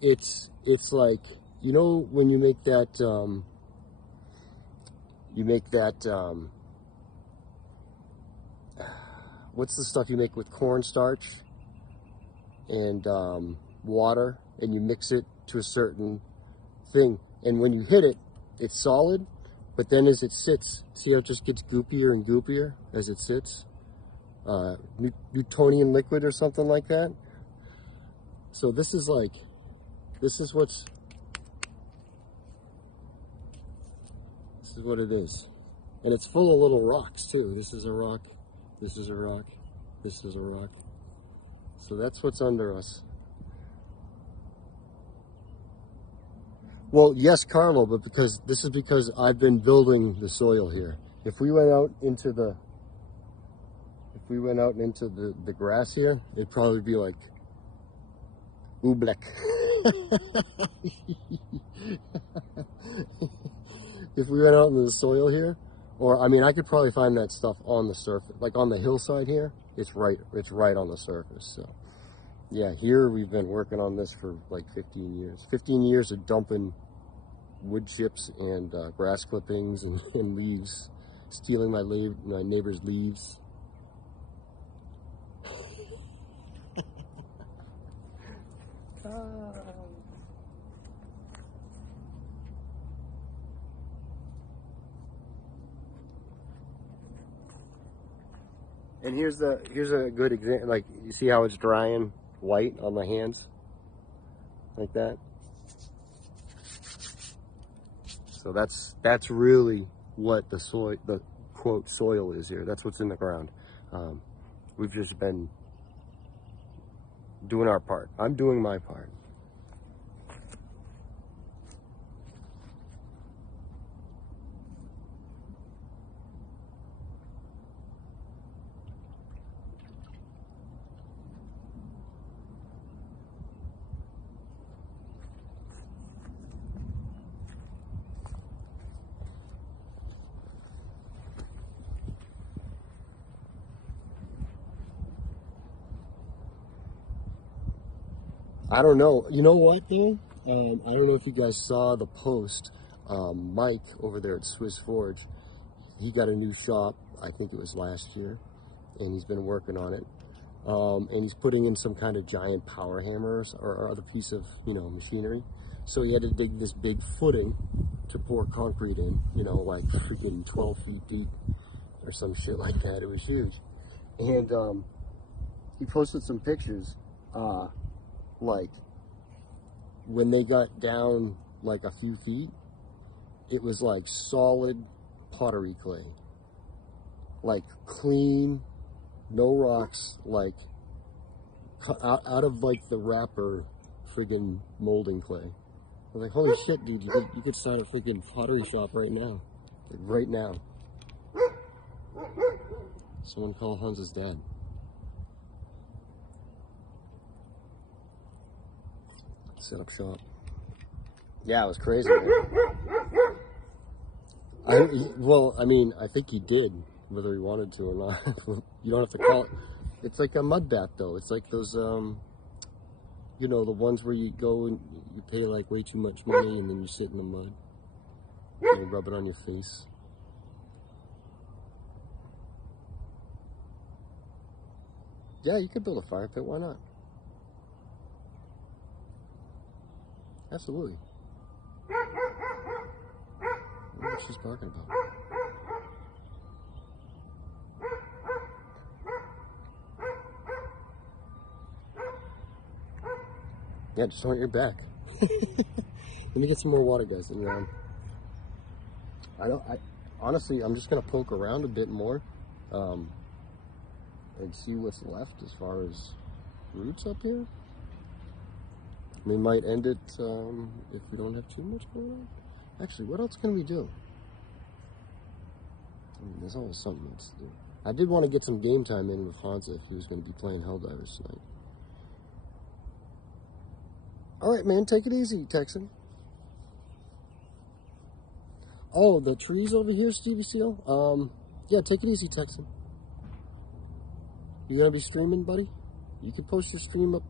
It's like, you know, when you make that, what's the stuff you make with cornstarch and water, and you mix it to a certain thing, and when you hit it, it's solid, but then as it sits, see how it just gets goopier and goopier as it sits? Newtonian liquid or something like that. So this is what, it is. And it's full of little rocks too. This is a rock, this is a rock, this is a rock. So that's what's under us. Well, yes, Carlo, but because I've been building the soil here. If we went out into the grass here, it'd probably be like oobleck. If we went out into the soil here, or I mean, I could probably find that stuff on the surface, like on the hillside here. It's right on the surface. So yeah, here we've been working on this for like 15 years. 15 years of dumping wood chips and grass clippings and leaves, stealing my neighbor's leaves. And here's a good example. Like, you see how it's drying white on the hands, like that. So that's really what the quote soil is here. That's what's in the ground. We've just been doing our part. I'm doing my part. I don't know. You know what, though? I don't know if you guys saw the post. Mike over there at Swiss Forge, he got a new shop. I think it was last year, and he's been working on it. And he's putting in some kind of giant power hammers or other piece of, machinery. So he had to dig this big footing to pour concrete in, like freaking 12 feet deep or some shit like that. It was huge. And he posted some pictures. Like, when they got down like a few feet, it was like solid pottery clay. Like clean, no rocks, like out of like the wrapper friggin' molding clay. I was like, holy shit, dude, you could start a freaking pottery shop right now. Like, right now. Someone call Hans's dad. Set up shop. Yeah, it was crazy, man. I think he did, whether he wanted to or not. You don't have to call it. It's like a mud bath, though. It's like those, the ones where you go and you pay like way too much money and then you sit in the mud and you rub it on your face. Yeah, you could build a fire pit. Why not? Absolutely. What she's barking about? Yeah, just on your back. Let me get some more water, guys. And honestly, I'm just gonna poke around a bit more, and see what's left as far as roots up here. We might end it if we don't have too much going on. Actually, what else can we do? There's always something else to do. I did want to get some game time in with Hansa if he was going to be playing Helldivers tonight. All right, man, take it easy, Texan. Oh, the trees over here, Stevie Seal? Yeah, take it easy, Texan. You gonna be streaming, buddy? You can post your stream up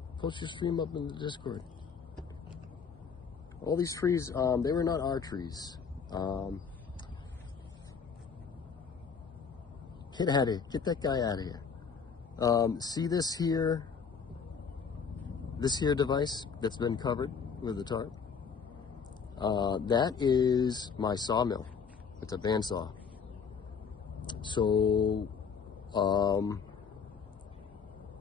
in the Discord. All these trees, they were not our trees. Get out of here. Get that guy out of here. See this here device that's been covered with a tarp? That is my sawmill. It's a bandsaw. So,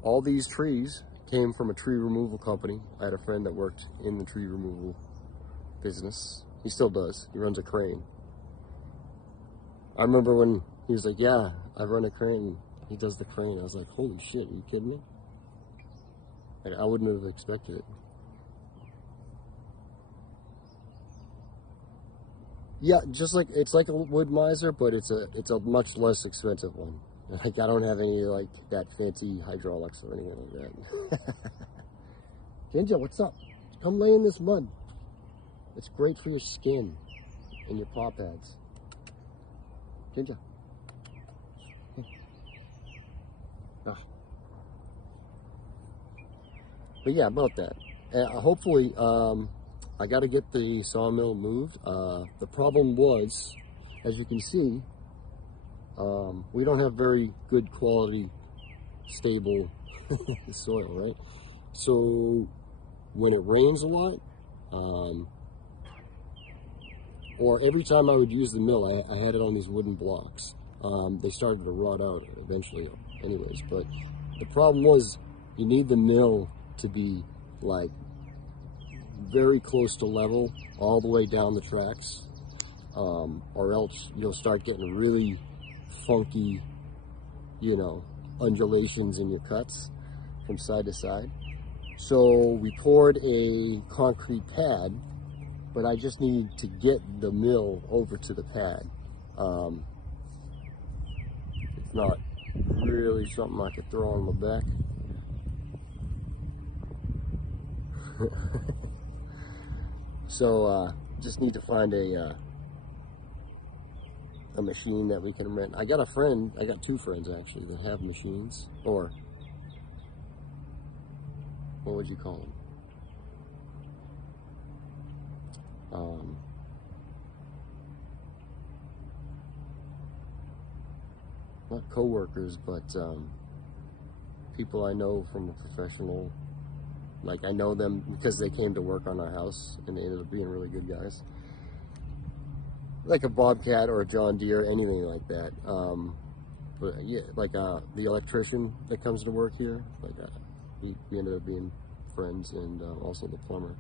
all these trees came from a tree removal company. I had a friend that worked in the tree removal business. He still does. He runs a crane. I remember when he was like, yeah, I run a crane. He does the crane. I was like, holy shit, are you kidding me? And I wouldn't have expected it. Yeah, just like, it's like a wood miser, but it's a much less expensive one. Like, I don't have any, like, that fancy hydraulics or anything like that. Ginger, what's up? Come lay in this mud. It's great for your skin and your paw pads. Ginger. Ah. But yeah, about that. Hopefully, I got to get the sawmill moved. The problem was, as you can see, we don't have very good quality, stable soil, right? So when it rains a lot, or every time I would use the mill, I had it on these wooden blocks. They started to rot out eventually anyways, but the problem was you need the mill to be like very close to level all the way down the tracks, or else you'll start getting really funky, you know, undulations in your cuts from side to side. So we poured a concrete pad, but I just needed to get the mill over to the pad. It's not really something I could throw on my back. So just need to find a machine that we can rent. I got two friends actually that have machines, or what would you call them? Not co-workers, but people I know from a professional. Like, I know them because they came to work on our house and they ended up being really good guys. Like a Bobcat or a John Deere, anything like that. But yeah, like the electrician that comes to work here, like we ended up being friends, and also the plumber,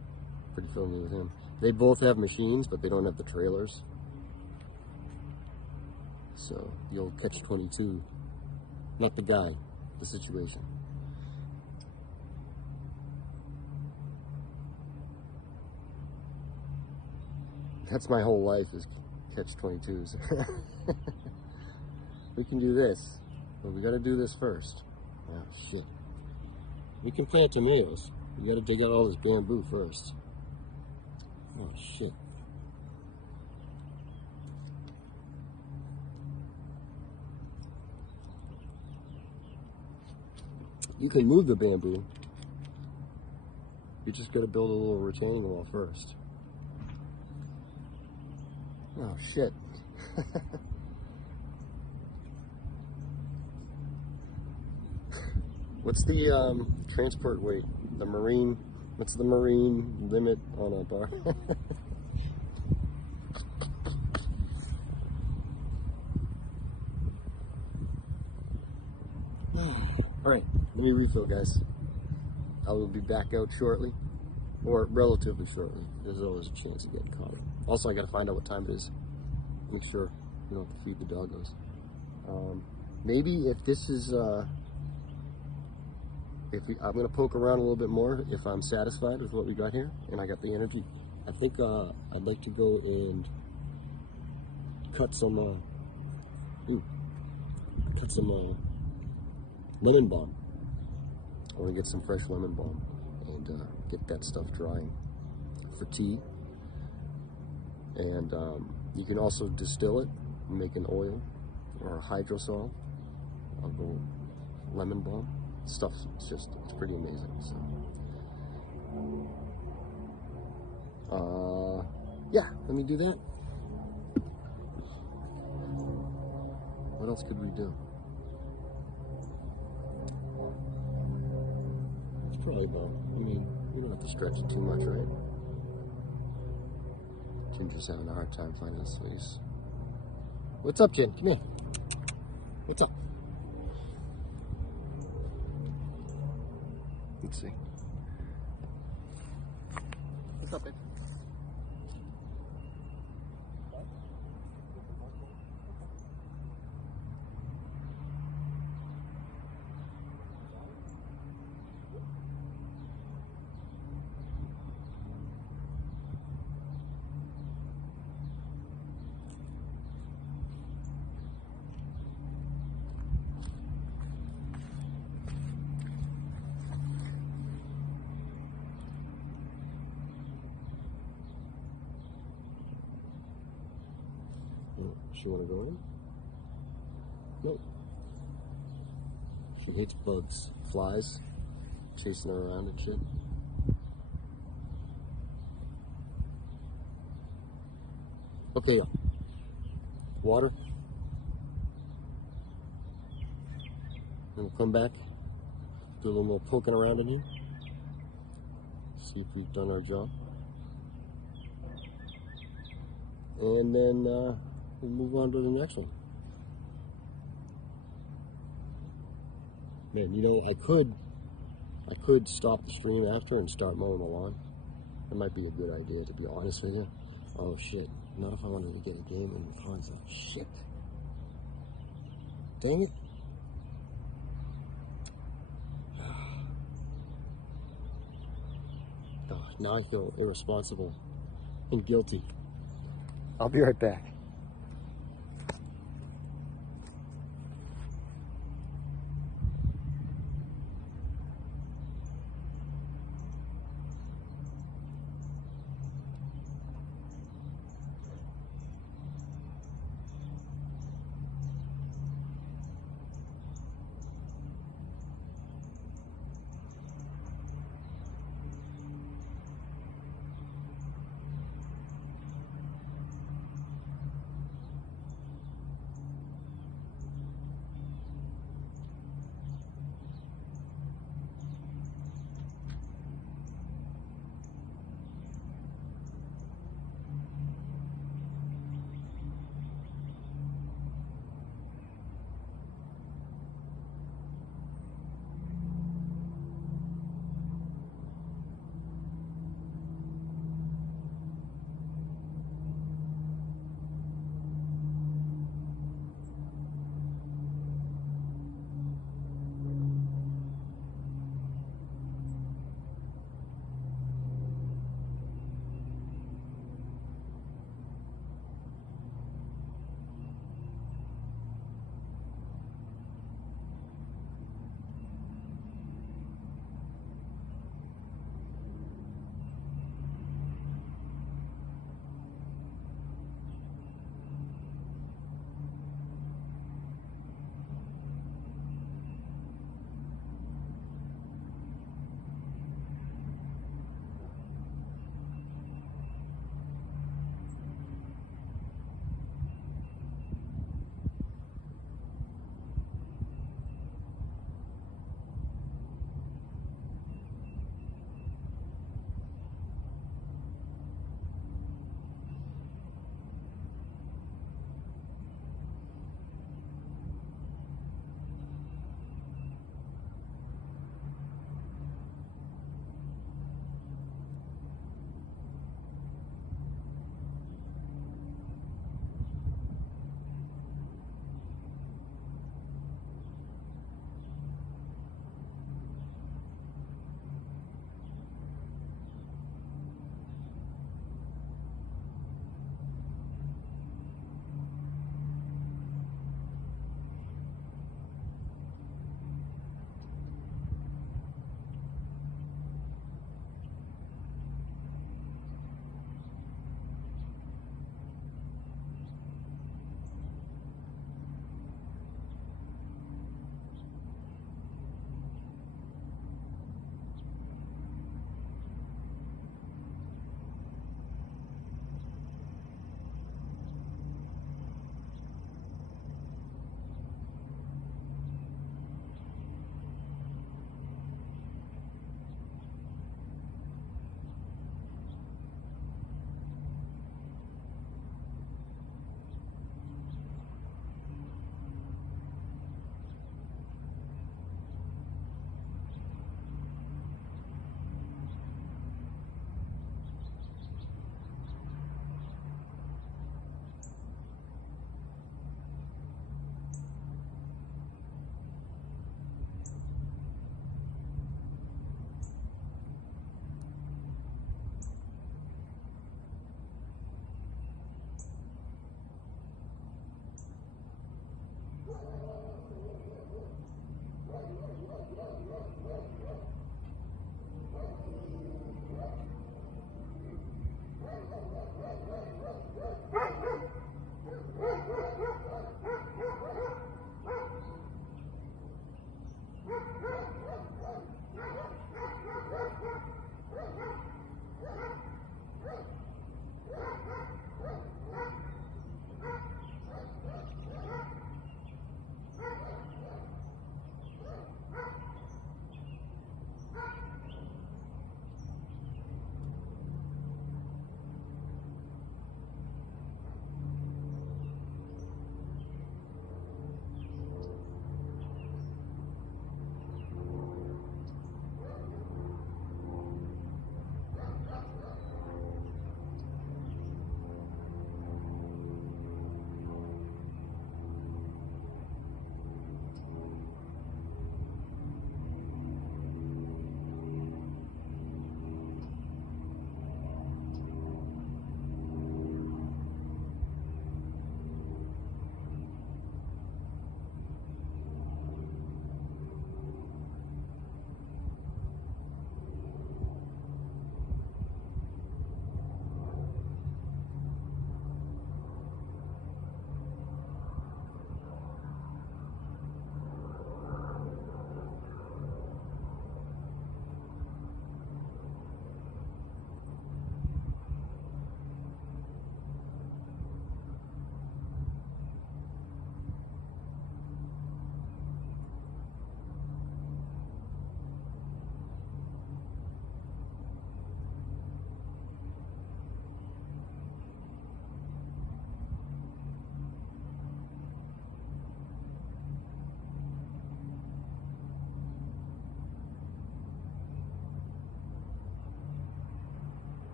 pretty familiar with him. They both have machines, but they don't have the trailers. So the old catch-22, not the guy, the situation. That's my whole life, is catch-22s. We can do this, but we gotta do this first. Oh shit. We can plant tomatoes. We gotta dig out all this bamboo first. Oh shit. You can move the bamboo. You just gotta build a little retaining wall first. Oh shit. What's the transport weight? What's the marine limit on a bar? Alright, let me refill, guys. I will be back out shortly, or relatively shortly. There's always a chance of getting caught. Also, I gotta find out what time it is. Make sure we don't have to feed the doggos. Maybe if this is, I'm gonna poke around a little bit more if I'm satisfied with what we got here and I got the energy. I think I'd like to go and cut some lemon balm. I want to get some fresh lemon balm and get that stuff drying for tea. And you can also distill it and make an oil or a hydrosol of the lemon balm. Stuff's it's pretty amazing. So yeah, let me do that. What else could we do? It's probably about, we don't have to stretch it too much, right? Ginger's having a hard time finding his face. What's up, kid? Come here. What's up? Let's see. What's up, babe? She want to go in? No. She hates bugs, flies, chasing her around and shit. Okay, water. And we'll come back, do a little more poking around in here, see if we've done our job. And then we'll move on to the next one. Man, you know, I could stop the stream after and start mowing the lawn. That might be a good idea, to be honest with you. Oh shit! Not if I wanted to get a game in console. Shit! Dang it! Oh, now I feel irresponsible and guilty. I'll be right back.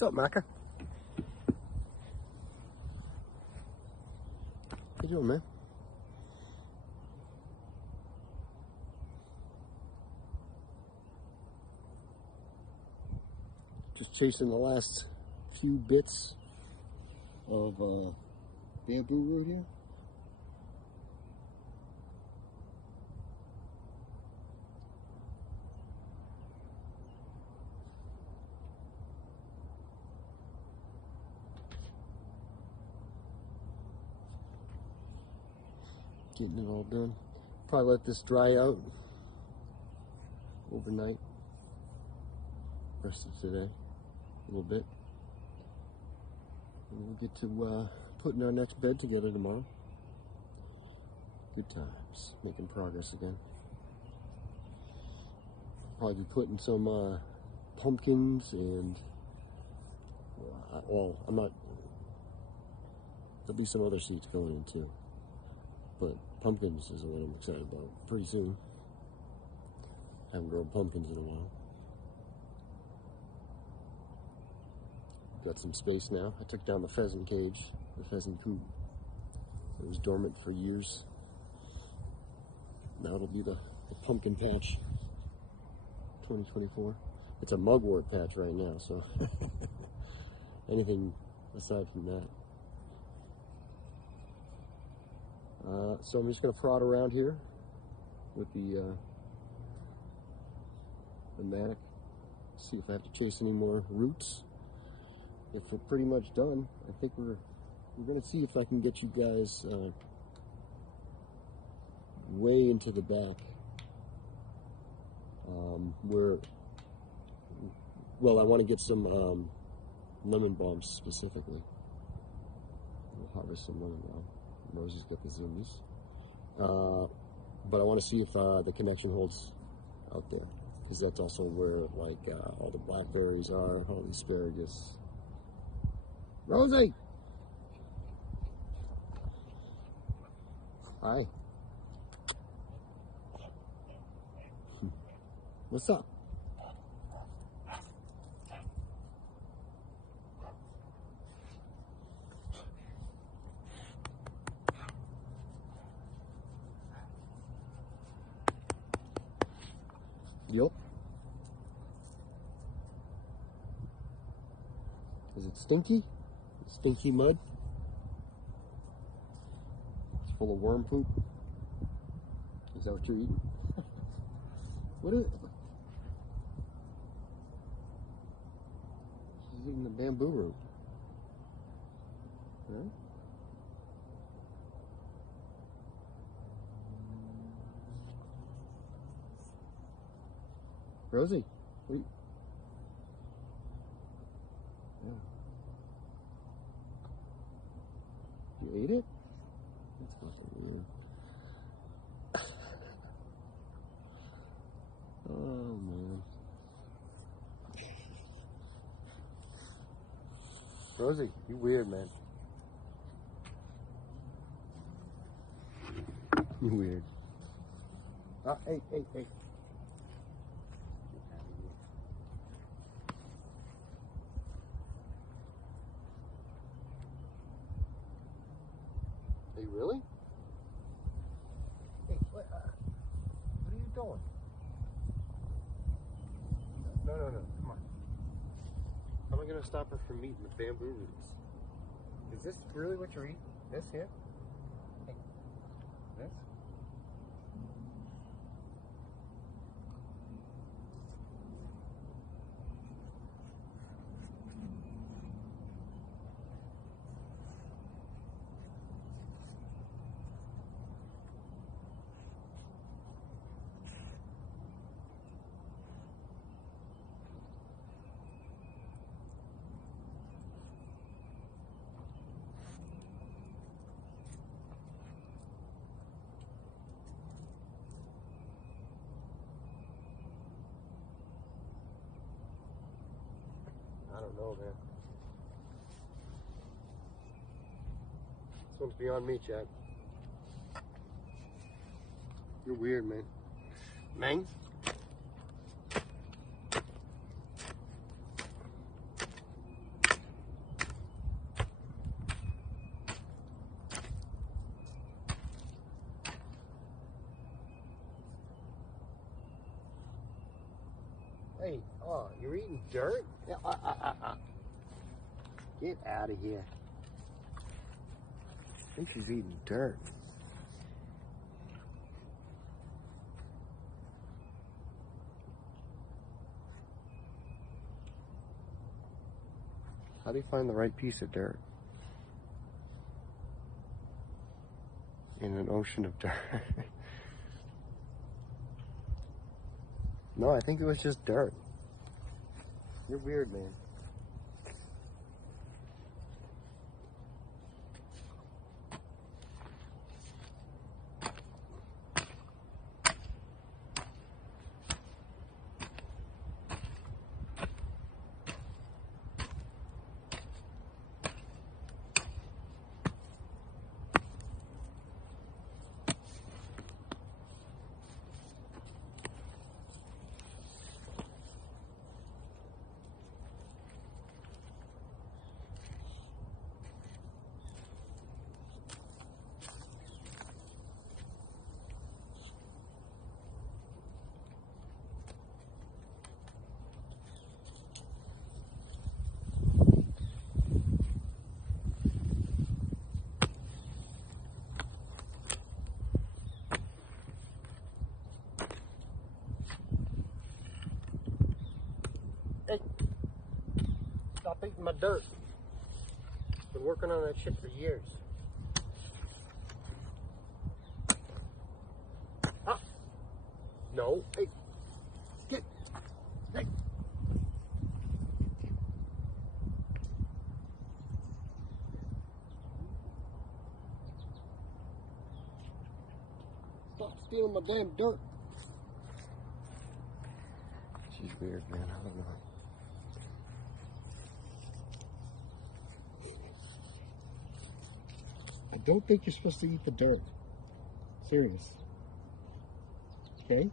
What's up, Macca? How you doing, man? Just chasing the last few bits of bamboo root here. Getting it all done. Probably let this dry out overnight. Rest of today, a little bit. And we'll get to putting our next bed together tomorrow. Good times, making progress again. Probably be putting some pumpkins and, well, I'm not, there'll be some other seeds going in too. But pumpkins is what I'm excited about pretty soon. Haven't grown pumpkins in a while. Got some space now. I took down the pheasant cage, the pheasant coop. It was dormant for years. Now it'll be the pumpkin patch 2024. It's a mugwort patch right now, so anything aside from that. So I'm just going to prod around here with the mattock, see if I have to chase any more roots. If we're pretty much done, I think we're going to see if I can get you guys way into the back. Well, I want to get some lemon balms specifically. We'll harvest some lemon balm. Rosie's got the zoomies. But I want to see if the connection holds out there, because that's also where like all the blackberries are, all the asparagus. Rosie! Hi. What's up? Yup. Is it stinky? Stinky mud? It's full of worm poop? Is that what you're eating? What is it? She's eating the bamboo root. Huh? Rosie, wait. Yeah. You ate it? That's fucking weird. Oh man. Rosie, you weird, man. You weird. Hey. Hey, really? Hey, what are you doing? No, come on. How am I going to stop her from eating the bamboo roots? Is this really what you're eating? This here? Hey, this? I don't know, man. This one's beyond me, Chad. You're weird, man. Mang? Hey, oh, you're eating dirt? Get out of here. I think she's eating dirt. How do you find the right piece of dirt in an ocean of dirt? No, I think it was just dirt. You're weird, man. Hey, stop eating my dirt. Been working on that shit for years. Ah! No, hey, get, hey. Stop stealing my damn dirt. She's weird, man, I don't know. I don't think you're supposed to eat the dirt. Serious. Okay?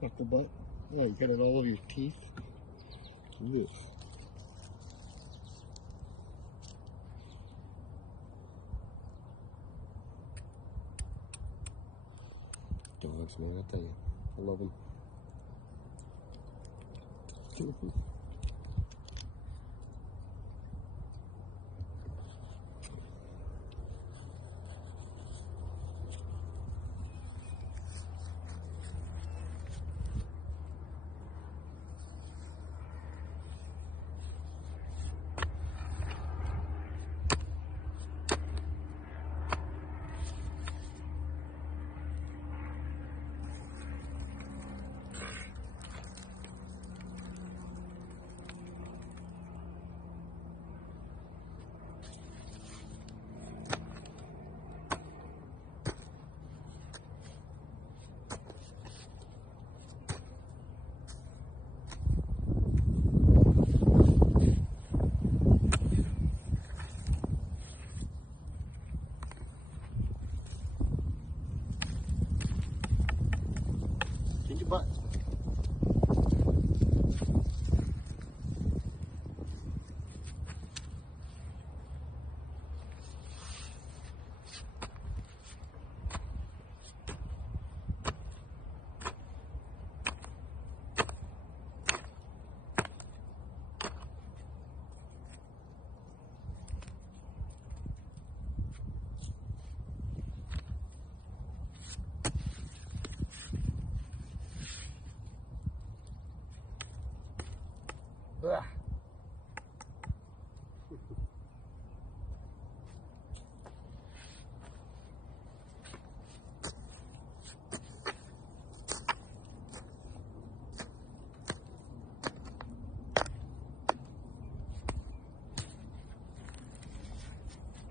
Knuckle butt. Oh, you got it all over your teeth. Ugh. Dogs, man, I tell you. I love them. Get your butt. Ugh.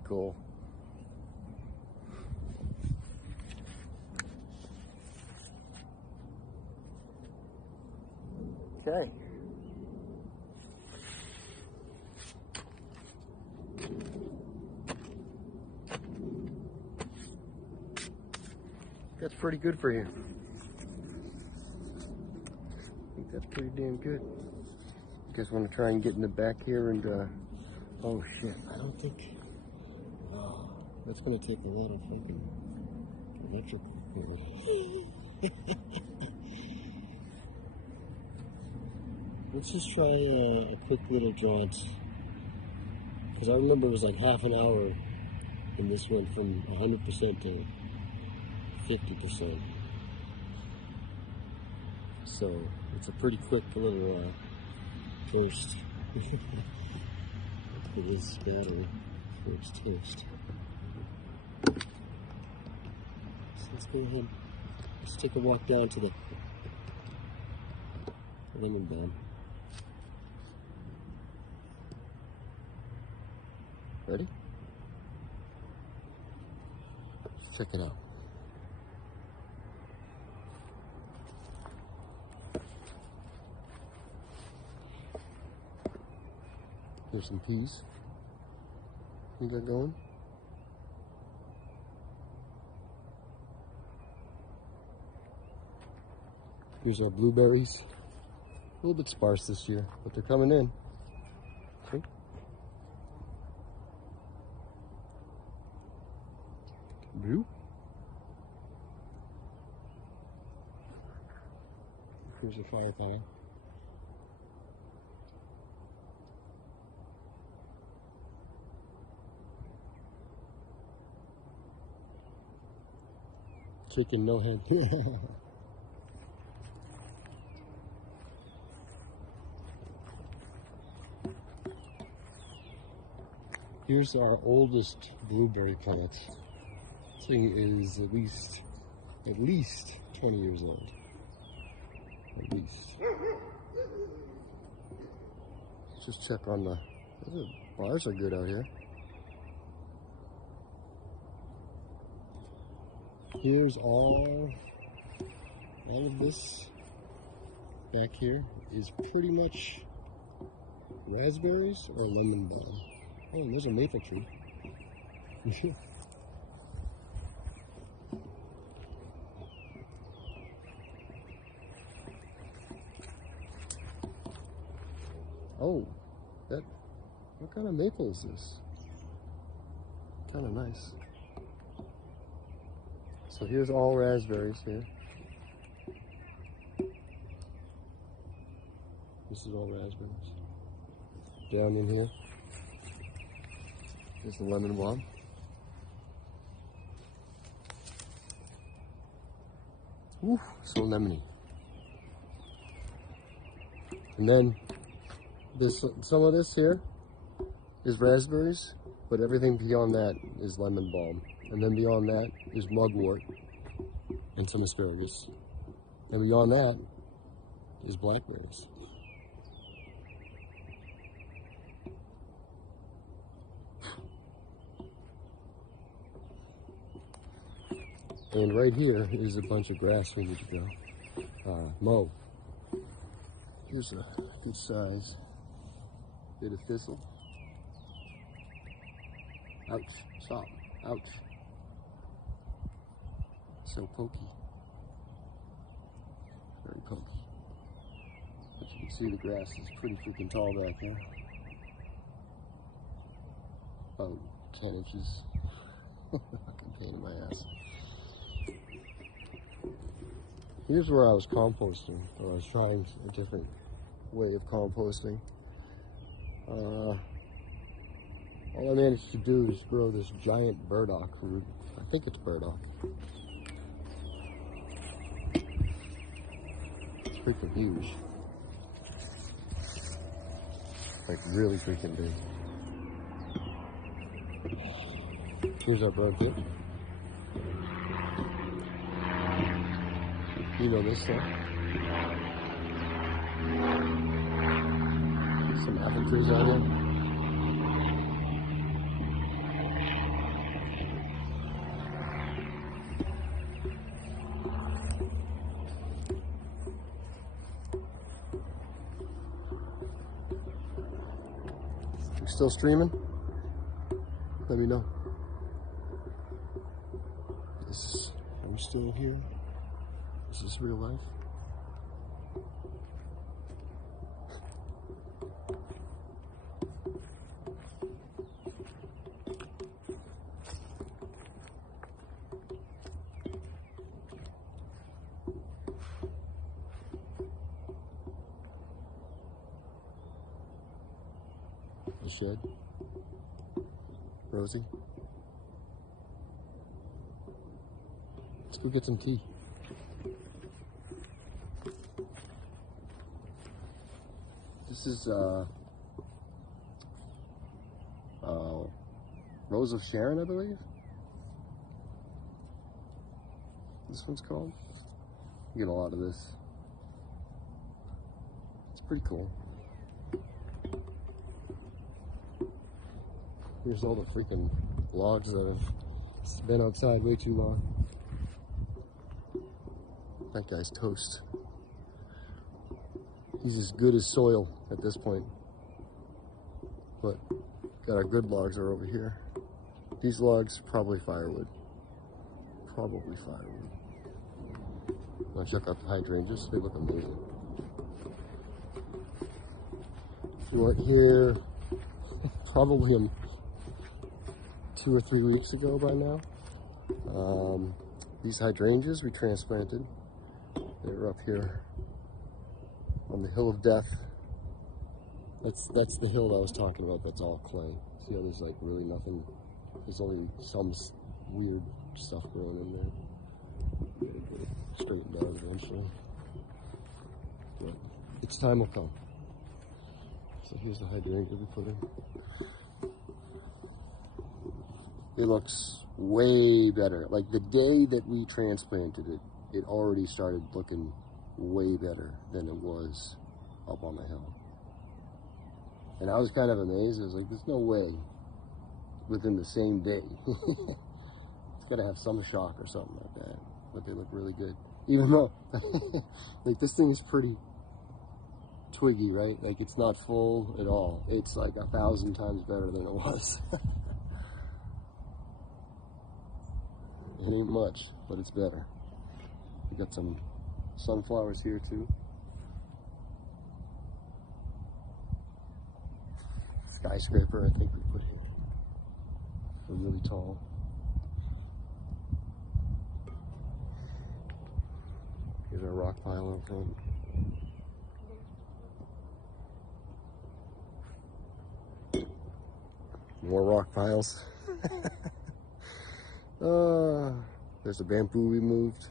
Cool. Okay. That's pretty good for you. I think that's pretty damn good. You guys want to try and get in the back here and, oh shit, I don't think, oh, that's going to take a lot of fucking electrical cord. Let's just try a quick little jaunt. Because I remember it was like half an hour, and this went from 100% to 50%. So it's a pretty quick little toast. It is battery for its toast. So let's go ahead. Let's take a walk down to the lemon balm. Ready? Let's check it out. Here's some peas. You got going? Here's our blueberries. A little bit sparse this year, but they're coming in. See? Blue. Here's a fire pie. Chicken, no head. Here's our oldest blueberry plant. This thing is at least 20 years old. At least. Let's just check on the bars are good out here. Here's all of this back here is pretty much raspberries or lemon balm. Oh, and there's a maple tree. Oh, what kind of maple is this? Kind of nice. So here's all raspberries here. This is all raspberries. Down in here, there's the lemon balm. Ooh, so lemony. And then some of this here is raspberries, but everything beyond that is lemon balm. And then beyond that is mugwort and some asparagus. And beyond that is blackberries. And right here is a bunch of grass we need to go mow. Here's a good size bit of thistle. Ouch, stop, ouch. So pokey. Very pokey. But you can see the grass is pretty freaking tall back there. About 10 inches. Fucking pain in my ass. Here's where I was composting, or I was trying a different way of composting. All I managed to do is grow this giant burdock root. I think it's burdock. It's freaking huge. Like really freaking big. Here's our broadleaf. You know this stuff. Some apple trees out here. You still streaming? Let me know. Are we still here? Is this real life? shed. Rosie. Let's go get some tea. This is Rose of Sharon, I believe. This one's called. You get a lot of this. It's pretty cool. Here's all the freaking logs that have been outside way too long. That guy's toast. He's as good as soil at this point. But got our good logs are over here. These logs, probably firewood. Probably firewood. Want to check out the hydrangeas? They look amazing. If you weren't here, probably 2 or 3 weeks ago by now. These hydrangeas we transplanted. They were up here on the Hill of Death. That's the hill that I was talking about. That's all clay. See how there's like really nothing. There's only some weird stuff growing in there. Gotta get it straightened out eventually. But its time will come. So here's the hydrangea we put in. It looks way better. Like the day that we transplanted it, it already started looking way better than it was up on the hill. And I was kind of amazed. I was like, there's no way within the same day. It's got to have some shock or something like that. But they look really good. Even though, like this thing is pretty twiggy, right? Like it's not full at all. It's like 1,000 times better than it was. It ain't much, but it's better. We got some sunflowers here too. Skyscraper, I think we put here. They're really tall. Here's our rock pile up front. More rock piles. There's a bamboo we moved.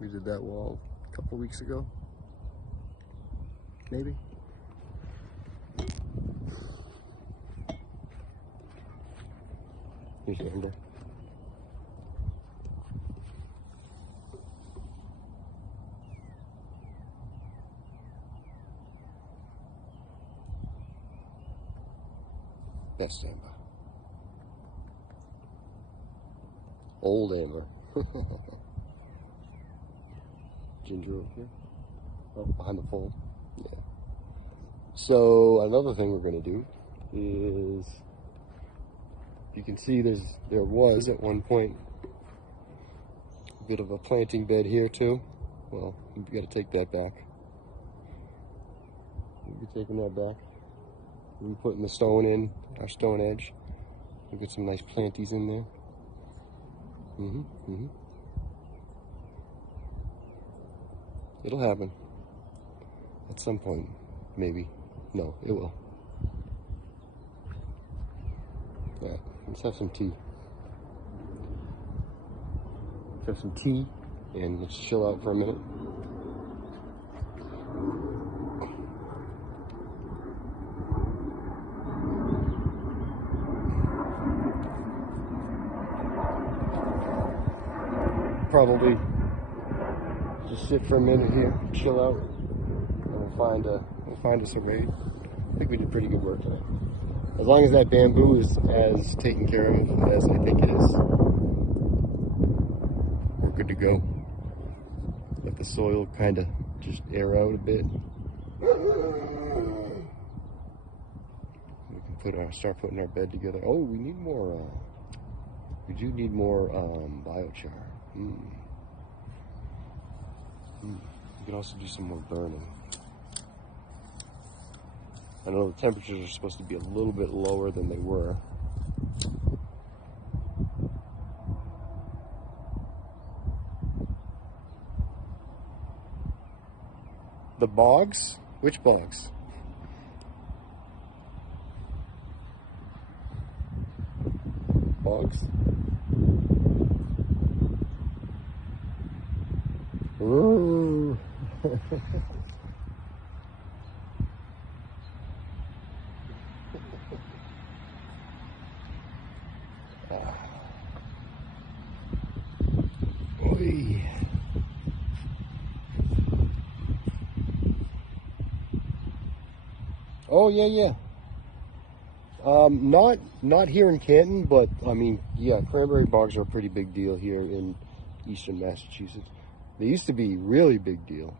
We did that wall a couple weeks ago. Maybe. Here's Amber. Best Amber. Old Amber. Ginger over here. Oh, behind the pole. Yeah. So another thing we're going to do is, you can see there was at one point a bit of a planting bed here too. Well, we've got to take that back. We'll be taking that back. We'll be putting the stone in, our stone edge. We'll get some nice planties in there. It'll happen. At some point, maybe. No, it will. Yeah, let's have some tea. Let's have some tea and let's chill out for a minute. Probably just sit for a minute here, chill out, and we'll find us a raid. I think we did pretty good work tonight. As long as that bamboo is as taken care of as I think it is, we're good to go. Let the soil kind of just air out a bit. We can start putting our bed together. Oh, we need more. We do need more biochar. We could also do some more burning. I know the temperatures are supposed to be a little bit lower than they were. The bogs? Which bogs? bugs. Ooh. Oy. Oh yeah. Not here in Canton, but I mean, yeah, cranberry bogs are a pretty big deal here in eastern Massachusetts. They used to be really big deal.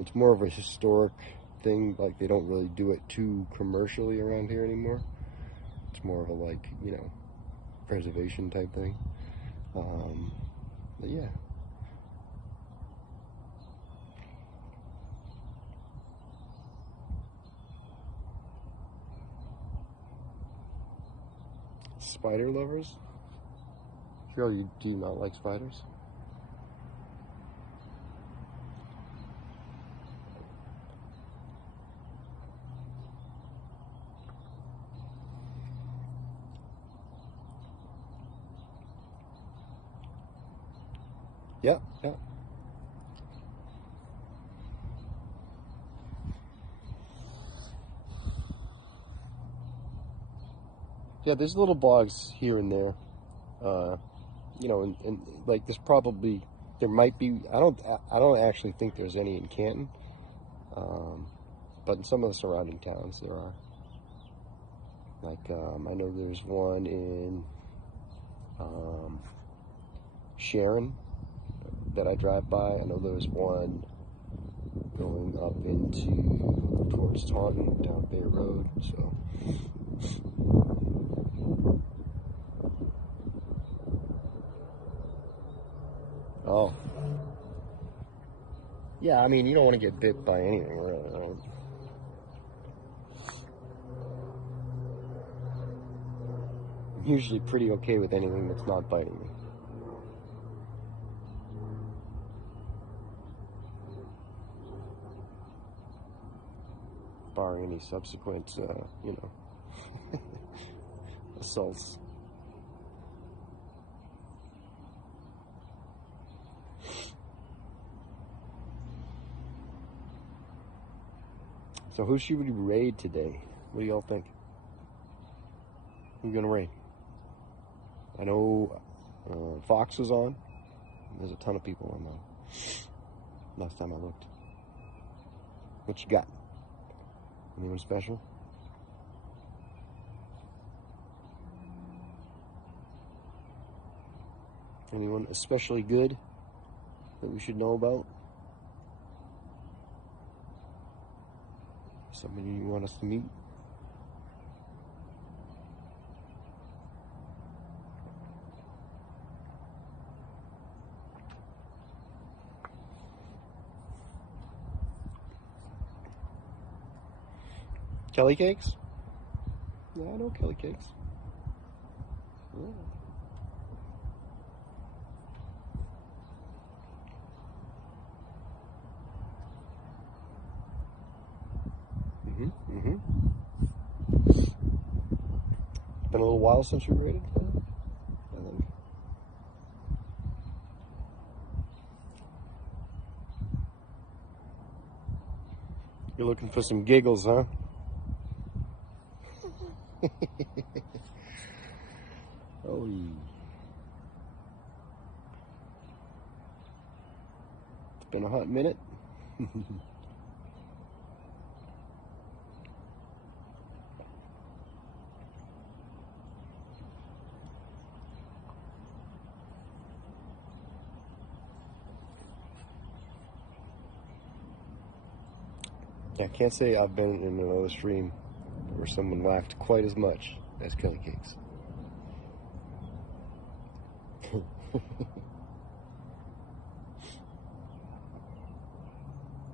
It's more of a historic thing. Like, they don't really do it too commercially around here anymore. It's more of a, like, you know, preservation type thing. But yeah. Spider lovers? Sure, do you not like spiders? Yeah. Yeah, there's little bogs here and there. You know, and like there might be. I don't actually think there's any in Canton, but in some of the surrounding towns there are. Like, I know there's one in Sharon that I drive by. I know there's one going up towards Taunton down Bay Road. So. Oh. Yeah, I mean, you don't want to get bit by anything, really, right? I'm usually pretty okay with anything that's not biting me. Barring any subsequent, you know, assaults. So who should we raid today? What do y'all think? Who are we gonna raid? I know Fox was on. There's a ton of people on that. Last time I looked. What you got? Anyone special? Anyone especially good that we should know about? Somebody you want us to meet? Kelly Cakes? Yeah, I know Kelly Cakes. Yeah. Been a little while since we raided, I think. You're looking for some giggles, huh? Oh. It's been a hot minute. I can't say I've been in another stream where someone laughed quite as much as Kelly Cakes.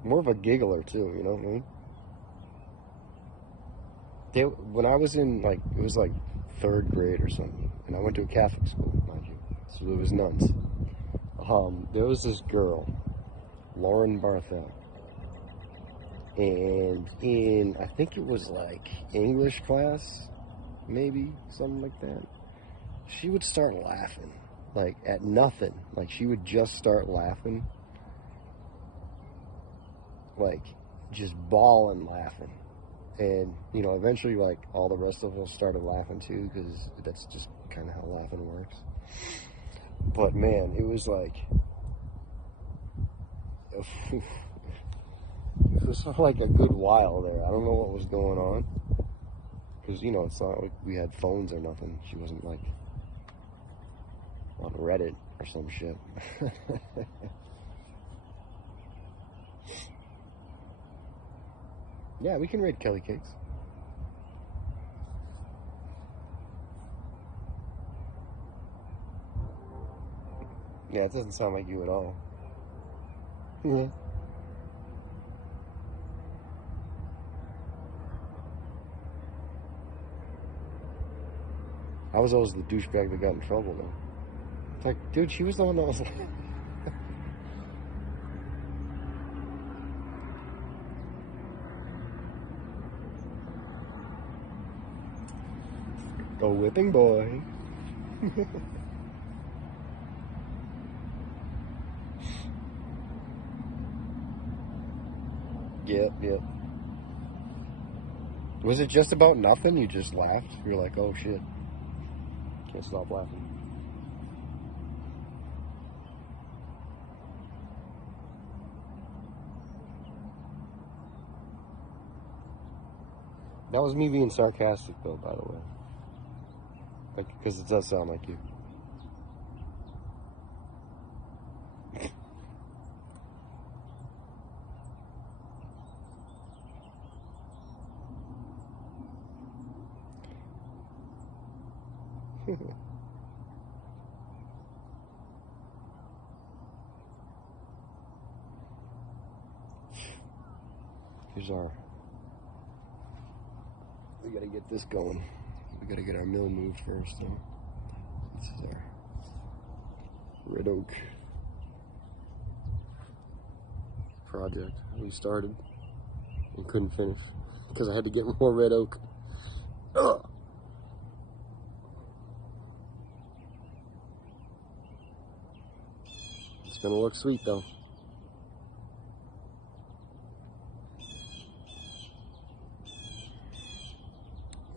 More of a giggler too, you know what I mean? When I was in, like, it was like 3rd grade or something, and I went to a Catholic school, mind you, so it was nuns. There was this girl, Lauren Barthel, and in, I think it was like English class, maybe, something like that, she would start laughing, like at nothing. Like she would just start laughing, like just bawling laughing. And, you know, eventually, like, all the rest of us started laughing too, because that's just kind of how laughing works. But man, it was like, it was like a good while there. I don't know what was going on, because, you know, it's not like we had phones or nothing. She wasn't like on Reddit or some shit. Yeah, we can raid Kelly Cakes. Yeah, it doesn't sound like you at all. Yeah. I was always the douchebag that got in trouble, though. It's like, dude, she was the one that was like... Go whipping boy. Yep. Was it just about nothing? You just laughed? You're like, oh shit. Can't stop laughing. That was me being sarcastic, though, by the way. Like, because it does sound like you. Here's our... We gotta get this going. We gotta get our mill moved first, though. This is our red oak project we started and couldn't finish because I had to get more red oak. Ugh. It's gonna look sweet, though.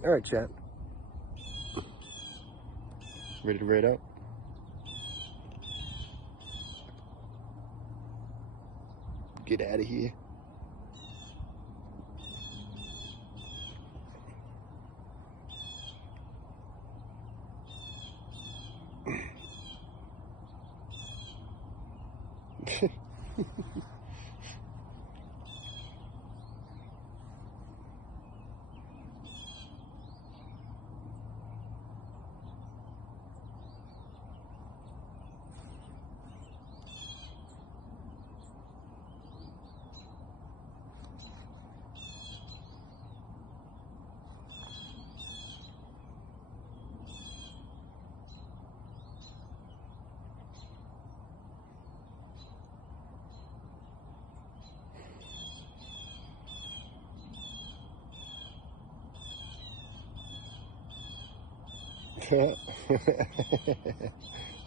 All right, chat. Ready to raid up? Get out of here.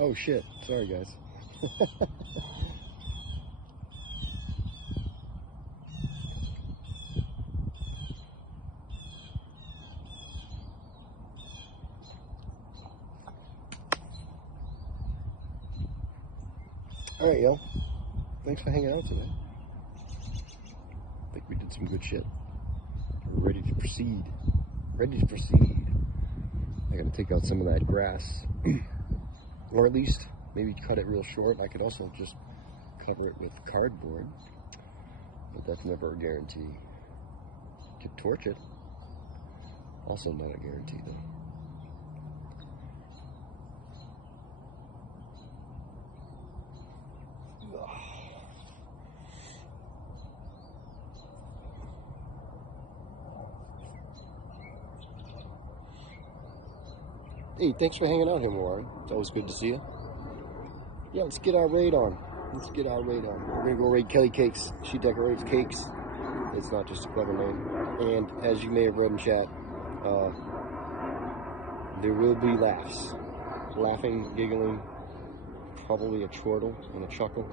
Oh shit, sorry guys. Alright, yo. Thanks for hanging out today. I think we did some good shit. We're ready to proceed. Ready to proceed. I gotta take out some of that grass. Or at least maybe cut it real short. I could also just cover it with cardboard. But that's never a guarantee. Could torch it. Also not a guarantee though. Hey, thanks for hanging out here, Warren. It's always good to see you. Yeah, let's get our raid on. We're gonna go raid Kelly Cakes. She decorates cakes. It's not just a clever name. And as you may have read in chat, there will be laughs. laughing, giggling, probably a chortle and a chuckle.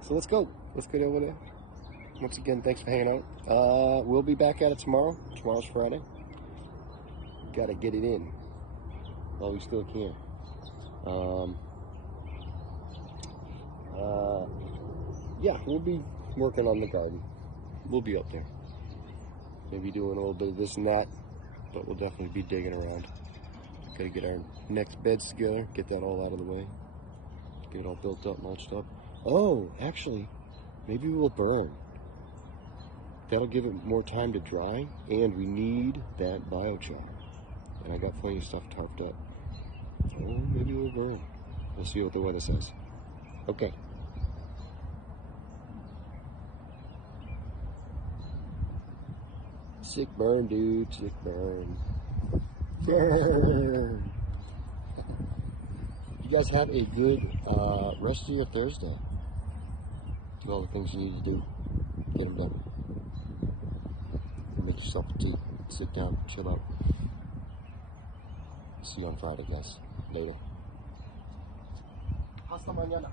So let's go. Let's get over there. Once again, thanks for hanging out. We'll be back at it tomorrow. Tomorrow's Friday. Gotta get it in while we still can. Yeah, we'll be working on the garden. We'll be up there. Maybe doing a little bit of this and that, but we'll definitely be digging around. Gotta get our next beds together, get that all out of the way, get it all built up, mulched up. Oh, actually, maybe we'll burn. That'll give it more time to dry, and we need that biochar. And I got plenty of stuff tarped up. So maybe we'll burn. We'll see what the weather says. Okay. Sick burn, dude. Sick burn. Burn. You guys have a good rest of your Thursday. Do all the things you need to do. Get them done. Make yourself a tea. Sit down. Chill out. See you on Friday, guys. Later. Hasta mañana.